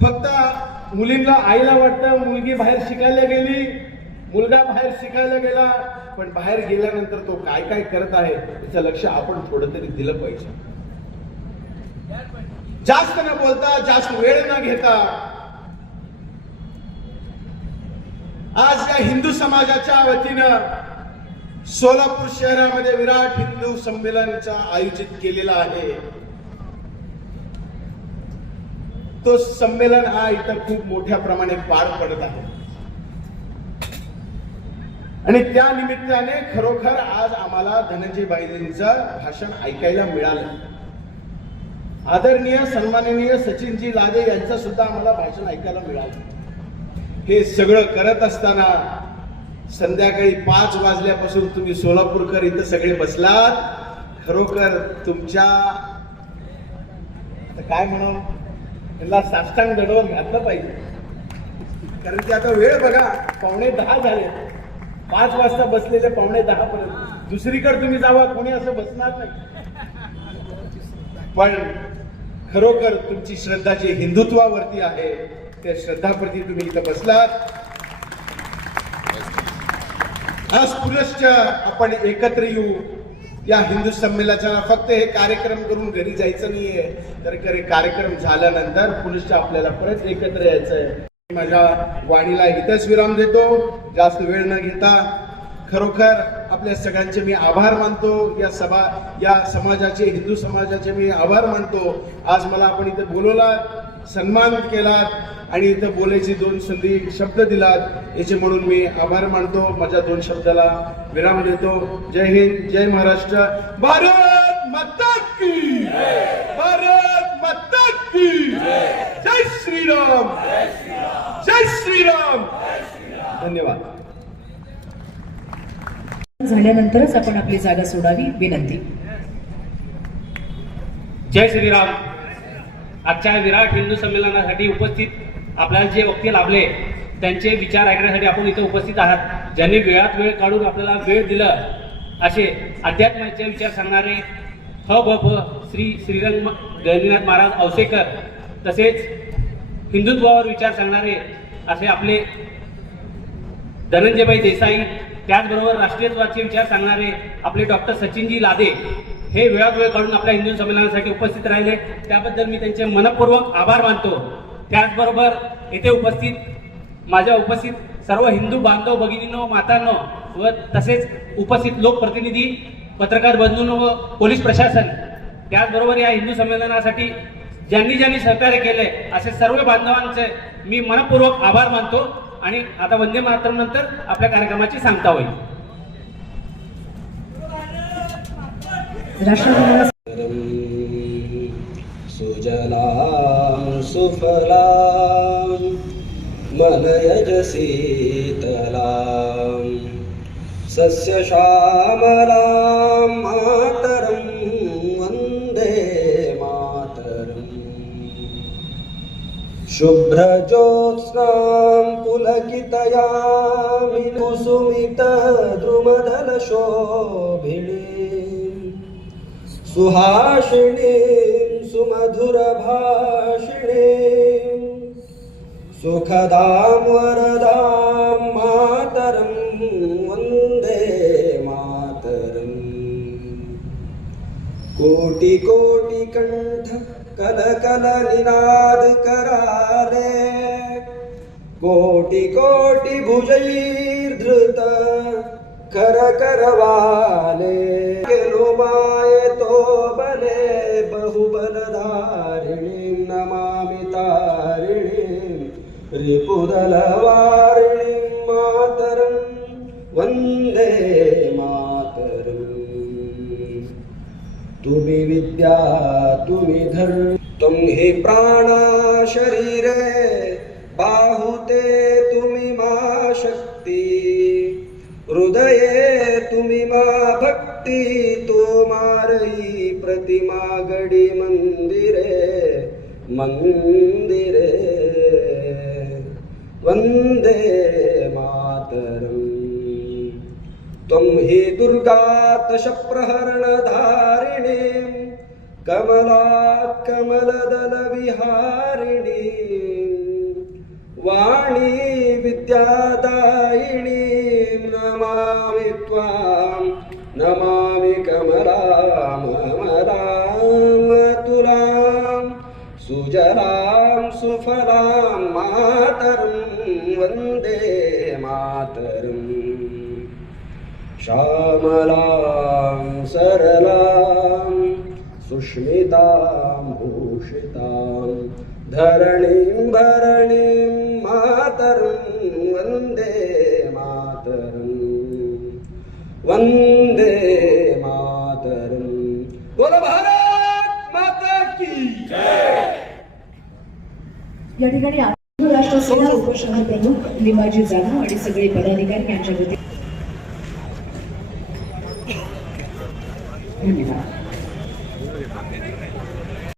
फक्त मुलींना, आईला वाटतं मुलगी बाहेर शिकायला गेली, मुलगा बाहेर शिकायला गेला, पण बाहेर गेल्यानंतर तो काय काय करत आहे त्याचं लक्ष आपण थोडं तरी दिलं पाहिजे. जास्त न बोलता, जास्त वेळ न घेता, आज या हिंदू समाजाच्या वतीनं सोलापूर शहरामध्ये विराट हिंदू संमेलनाचा आयोजित केलेला आहे. तो संमेलन हा इतर खूप मोठ्या प्रमाणात पार पडत आहे आणि त्या निमित्ताने खरोखर आज आम्हाला धनंजय बाईंचं भाषण ऐकायला मिळालं. आदरणीय सन्माननीय सचिनजी लादे यांचं सुद्धा आम्हाला भाषण ऐकायला मिळालं. हे सगळं करत असताना संध्याकाळी 5 वाजल्यापासून तुम्ही सोलापूरकर इथं सगळे बसलात. खरोखर तुमच्या काय म्हणून त्यांना साष्टांग दंडवत घातलं पाहिजे. कारण की आता वेळ बघा, 9:45 झाले. 5 वाजता बसलेले 9:45 पर्यंत दुसरीकडे तुम्ही जावा, कोणी असं बसणार नाही. पण खरोखर तुमची श्रद्धा जी हिंदुत्वावरती आहे त्या श्रद्धाप्रती तुम्ही इथं बसलात. आज पुनश्च आपण एकत्र येऊ. या हिंदू संमेलनाला फक्त हे कार्यक्रम करून घरी जायचं नाहीये, तर कार्यक्रम झाल्यानंतर पुनश्च आपल्याला परत एकत्र यायचंय. माझ्या वाणीला इथंच विराम देतो, जास्त वेळ न घेता. खरोखर आपल्या सगळ्यांचे मी आभार मानतो. या समाजाचे, हिंदू समाजाचे मी आभार मानतो. आज मला आपण इथे बोलवलात, सन्मान केलात आणि इथं बोलायची 2 संधी शब्द दिलात, याचे म्हणून मी आभार मानतो. माझ्या 2 शब्दाला विराम देतो. जय हिंद, जय महाराष्ट्र. भारत माता की, भारत माता की, जय श्रीराम, जय श्रीराम. झाल्यानंतरच आपण आपली जागा सोडावी, विनंती. जय श्रीराम. आजच्या विराट हिंदू संमेलनासाठी उपस्थित आपल्याला जे वक्ते लाभले त्यांचे विचार ऐकण्यासाठी आपण इथे उपस्थित आहात. ज्यांनी वेळात वेळ काढून आपल्याला वेळ दिलं असे अध्यात्माचे विचार सांगणारे श्री श्रीरंग गणिनाथ महाराज औसेकर, तसेच हिंदुत्वावर विचार सांगणारे असे आपले धनंजयभाई देसाई, त्याचबरोबर राष्ट्रीयत्वाचे विचार सांगणारे आपले डॉक्टर सचिनजी लादे हे वेळात वेळ काढून आपल्या हिंदू संमेलनासाठी उपस्थित राहिले. त्याबद्दल मी त्यांचे मनपूर्वक आभार मानतो. त्याचबरोबर येथे माझ्या उपस्थित सर्व हिंदू बांधव भगिनींनो, मातांनो व तसेच उपस्थित लोकप्रतिनिधी, पत्रकार बंधूंनो व पोलीस प्रशासन, त्याचबरोबर या हिंदू संमेलनासाठी ज्यांनी सहकार्य केले असे सर्व बांधवांचे मी मनपूर्वक आभार मानतो. आणि आता वंदे मातरम नंतर आपल्या कार्यक्रमाची सांगता होईल. राष्ट्रगानाला सुजलां सुफलां मलयज शीतलां सस्यश्यामलां मातरं वन्दे मातरम्. शुभ्रज्योत्स्नां पुलकितयामिनीं कुसुमितद्रुमदलशोभिनीं सुहासिनीं सुमधुरभाषिणीं सुखदां वरदां मातरं वन्दे मातरम्. कोटि कोटि कंठ कल कल निनाद कराले कोटि कोटि भुजैर्धृत कर करवाले लोमाये तो बले बहुबलधारिणीं नमामि तारिणीं रिपुदलवारिणीं मातरं वन्दे मातरम्. तुम्ही विद्या तुम्ही धर्म तुम हि प्राणा शरीरे बाहुते तुम्ही मा शक्ती हृदये तुम्ही मा भक्ती तोमारई प्रतिमा गडी मंदिरे मंदिरे वंदे मातरम्. त्वं हि दुर्गा दशप्रहरणधारिणीं कमलात् कमलदलविहारिणीं वाणी विद्यादायिनीं नमामि त्वां नमामि कमलामलां सुजलां सुफलां मातरं वन्दे मातरम्. श्यामलां सरलां सुष्मितां भूषितां धरणीं भरणीं मातरं वन्दे मातरम्. वन्दे मातरम्. बोलो भारत माता की जय. या ठिकाणी राष्ट्र सेना उपशहर प्रमुख लिंबाजी जाधव आणि सगळे पदाधिकारी यांच्या वतीने धन्यवाद.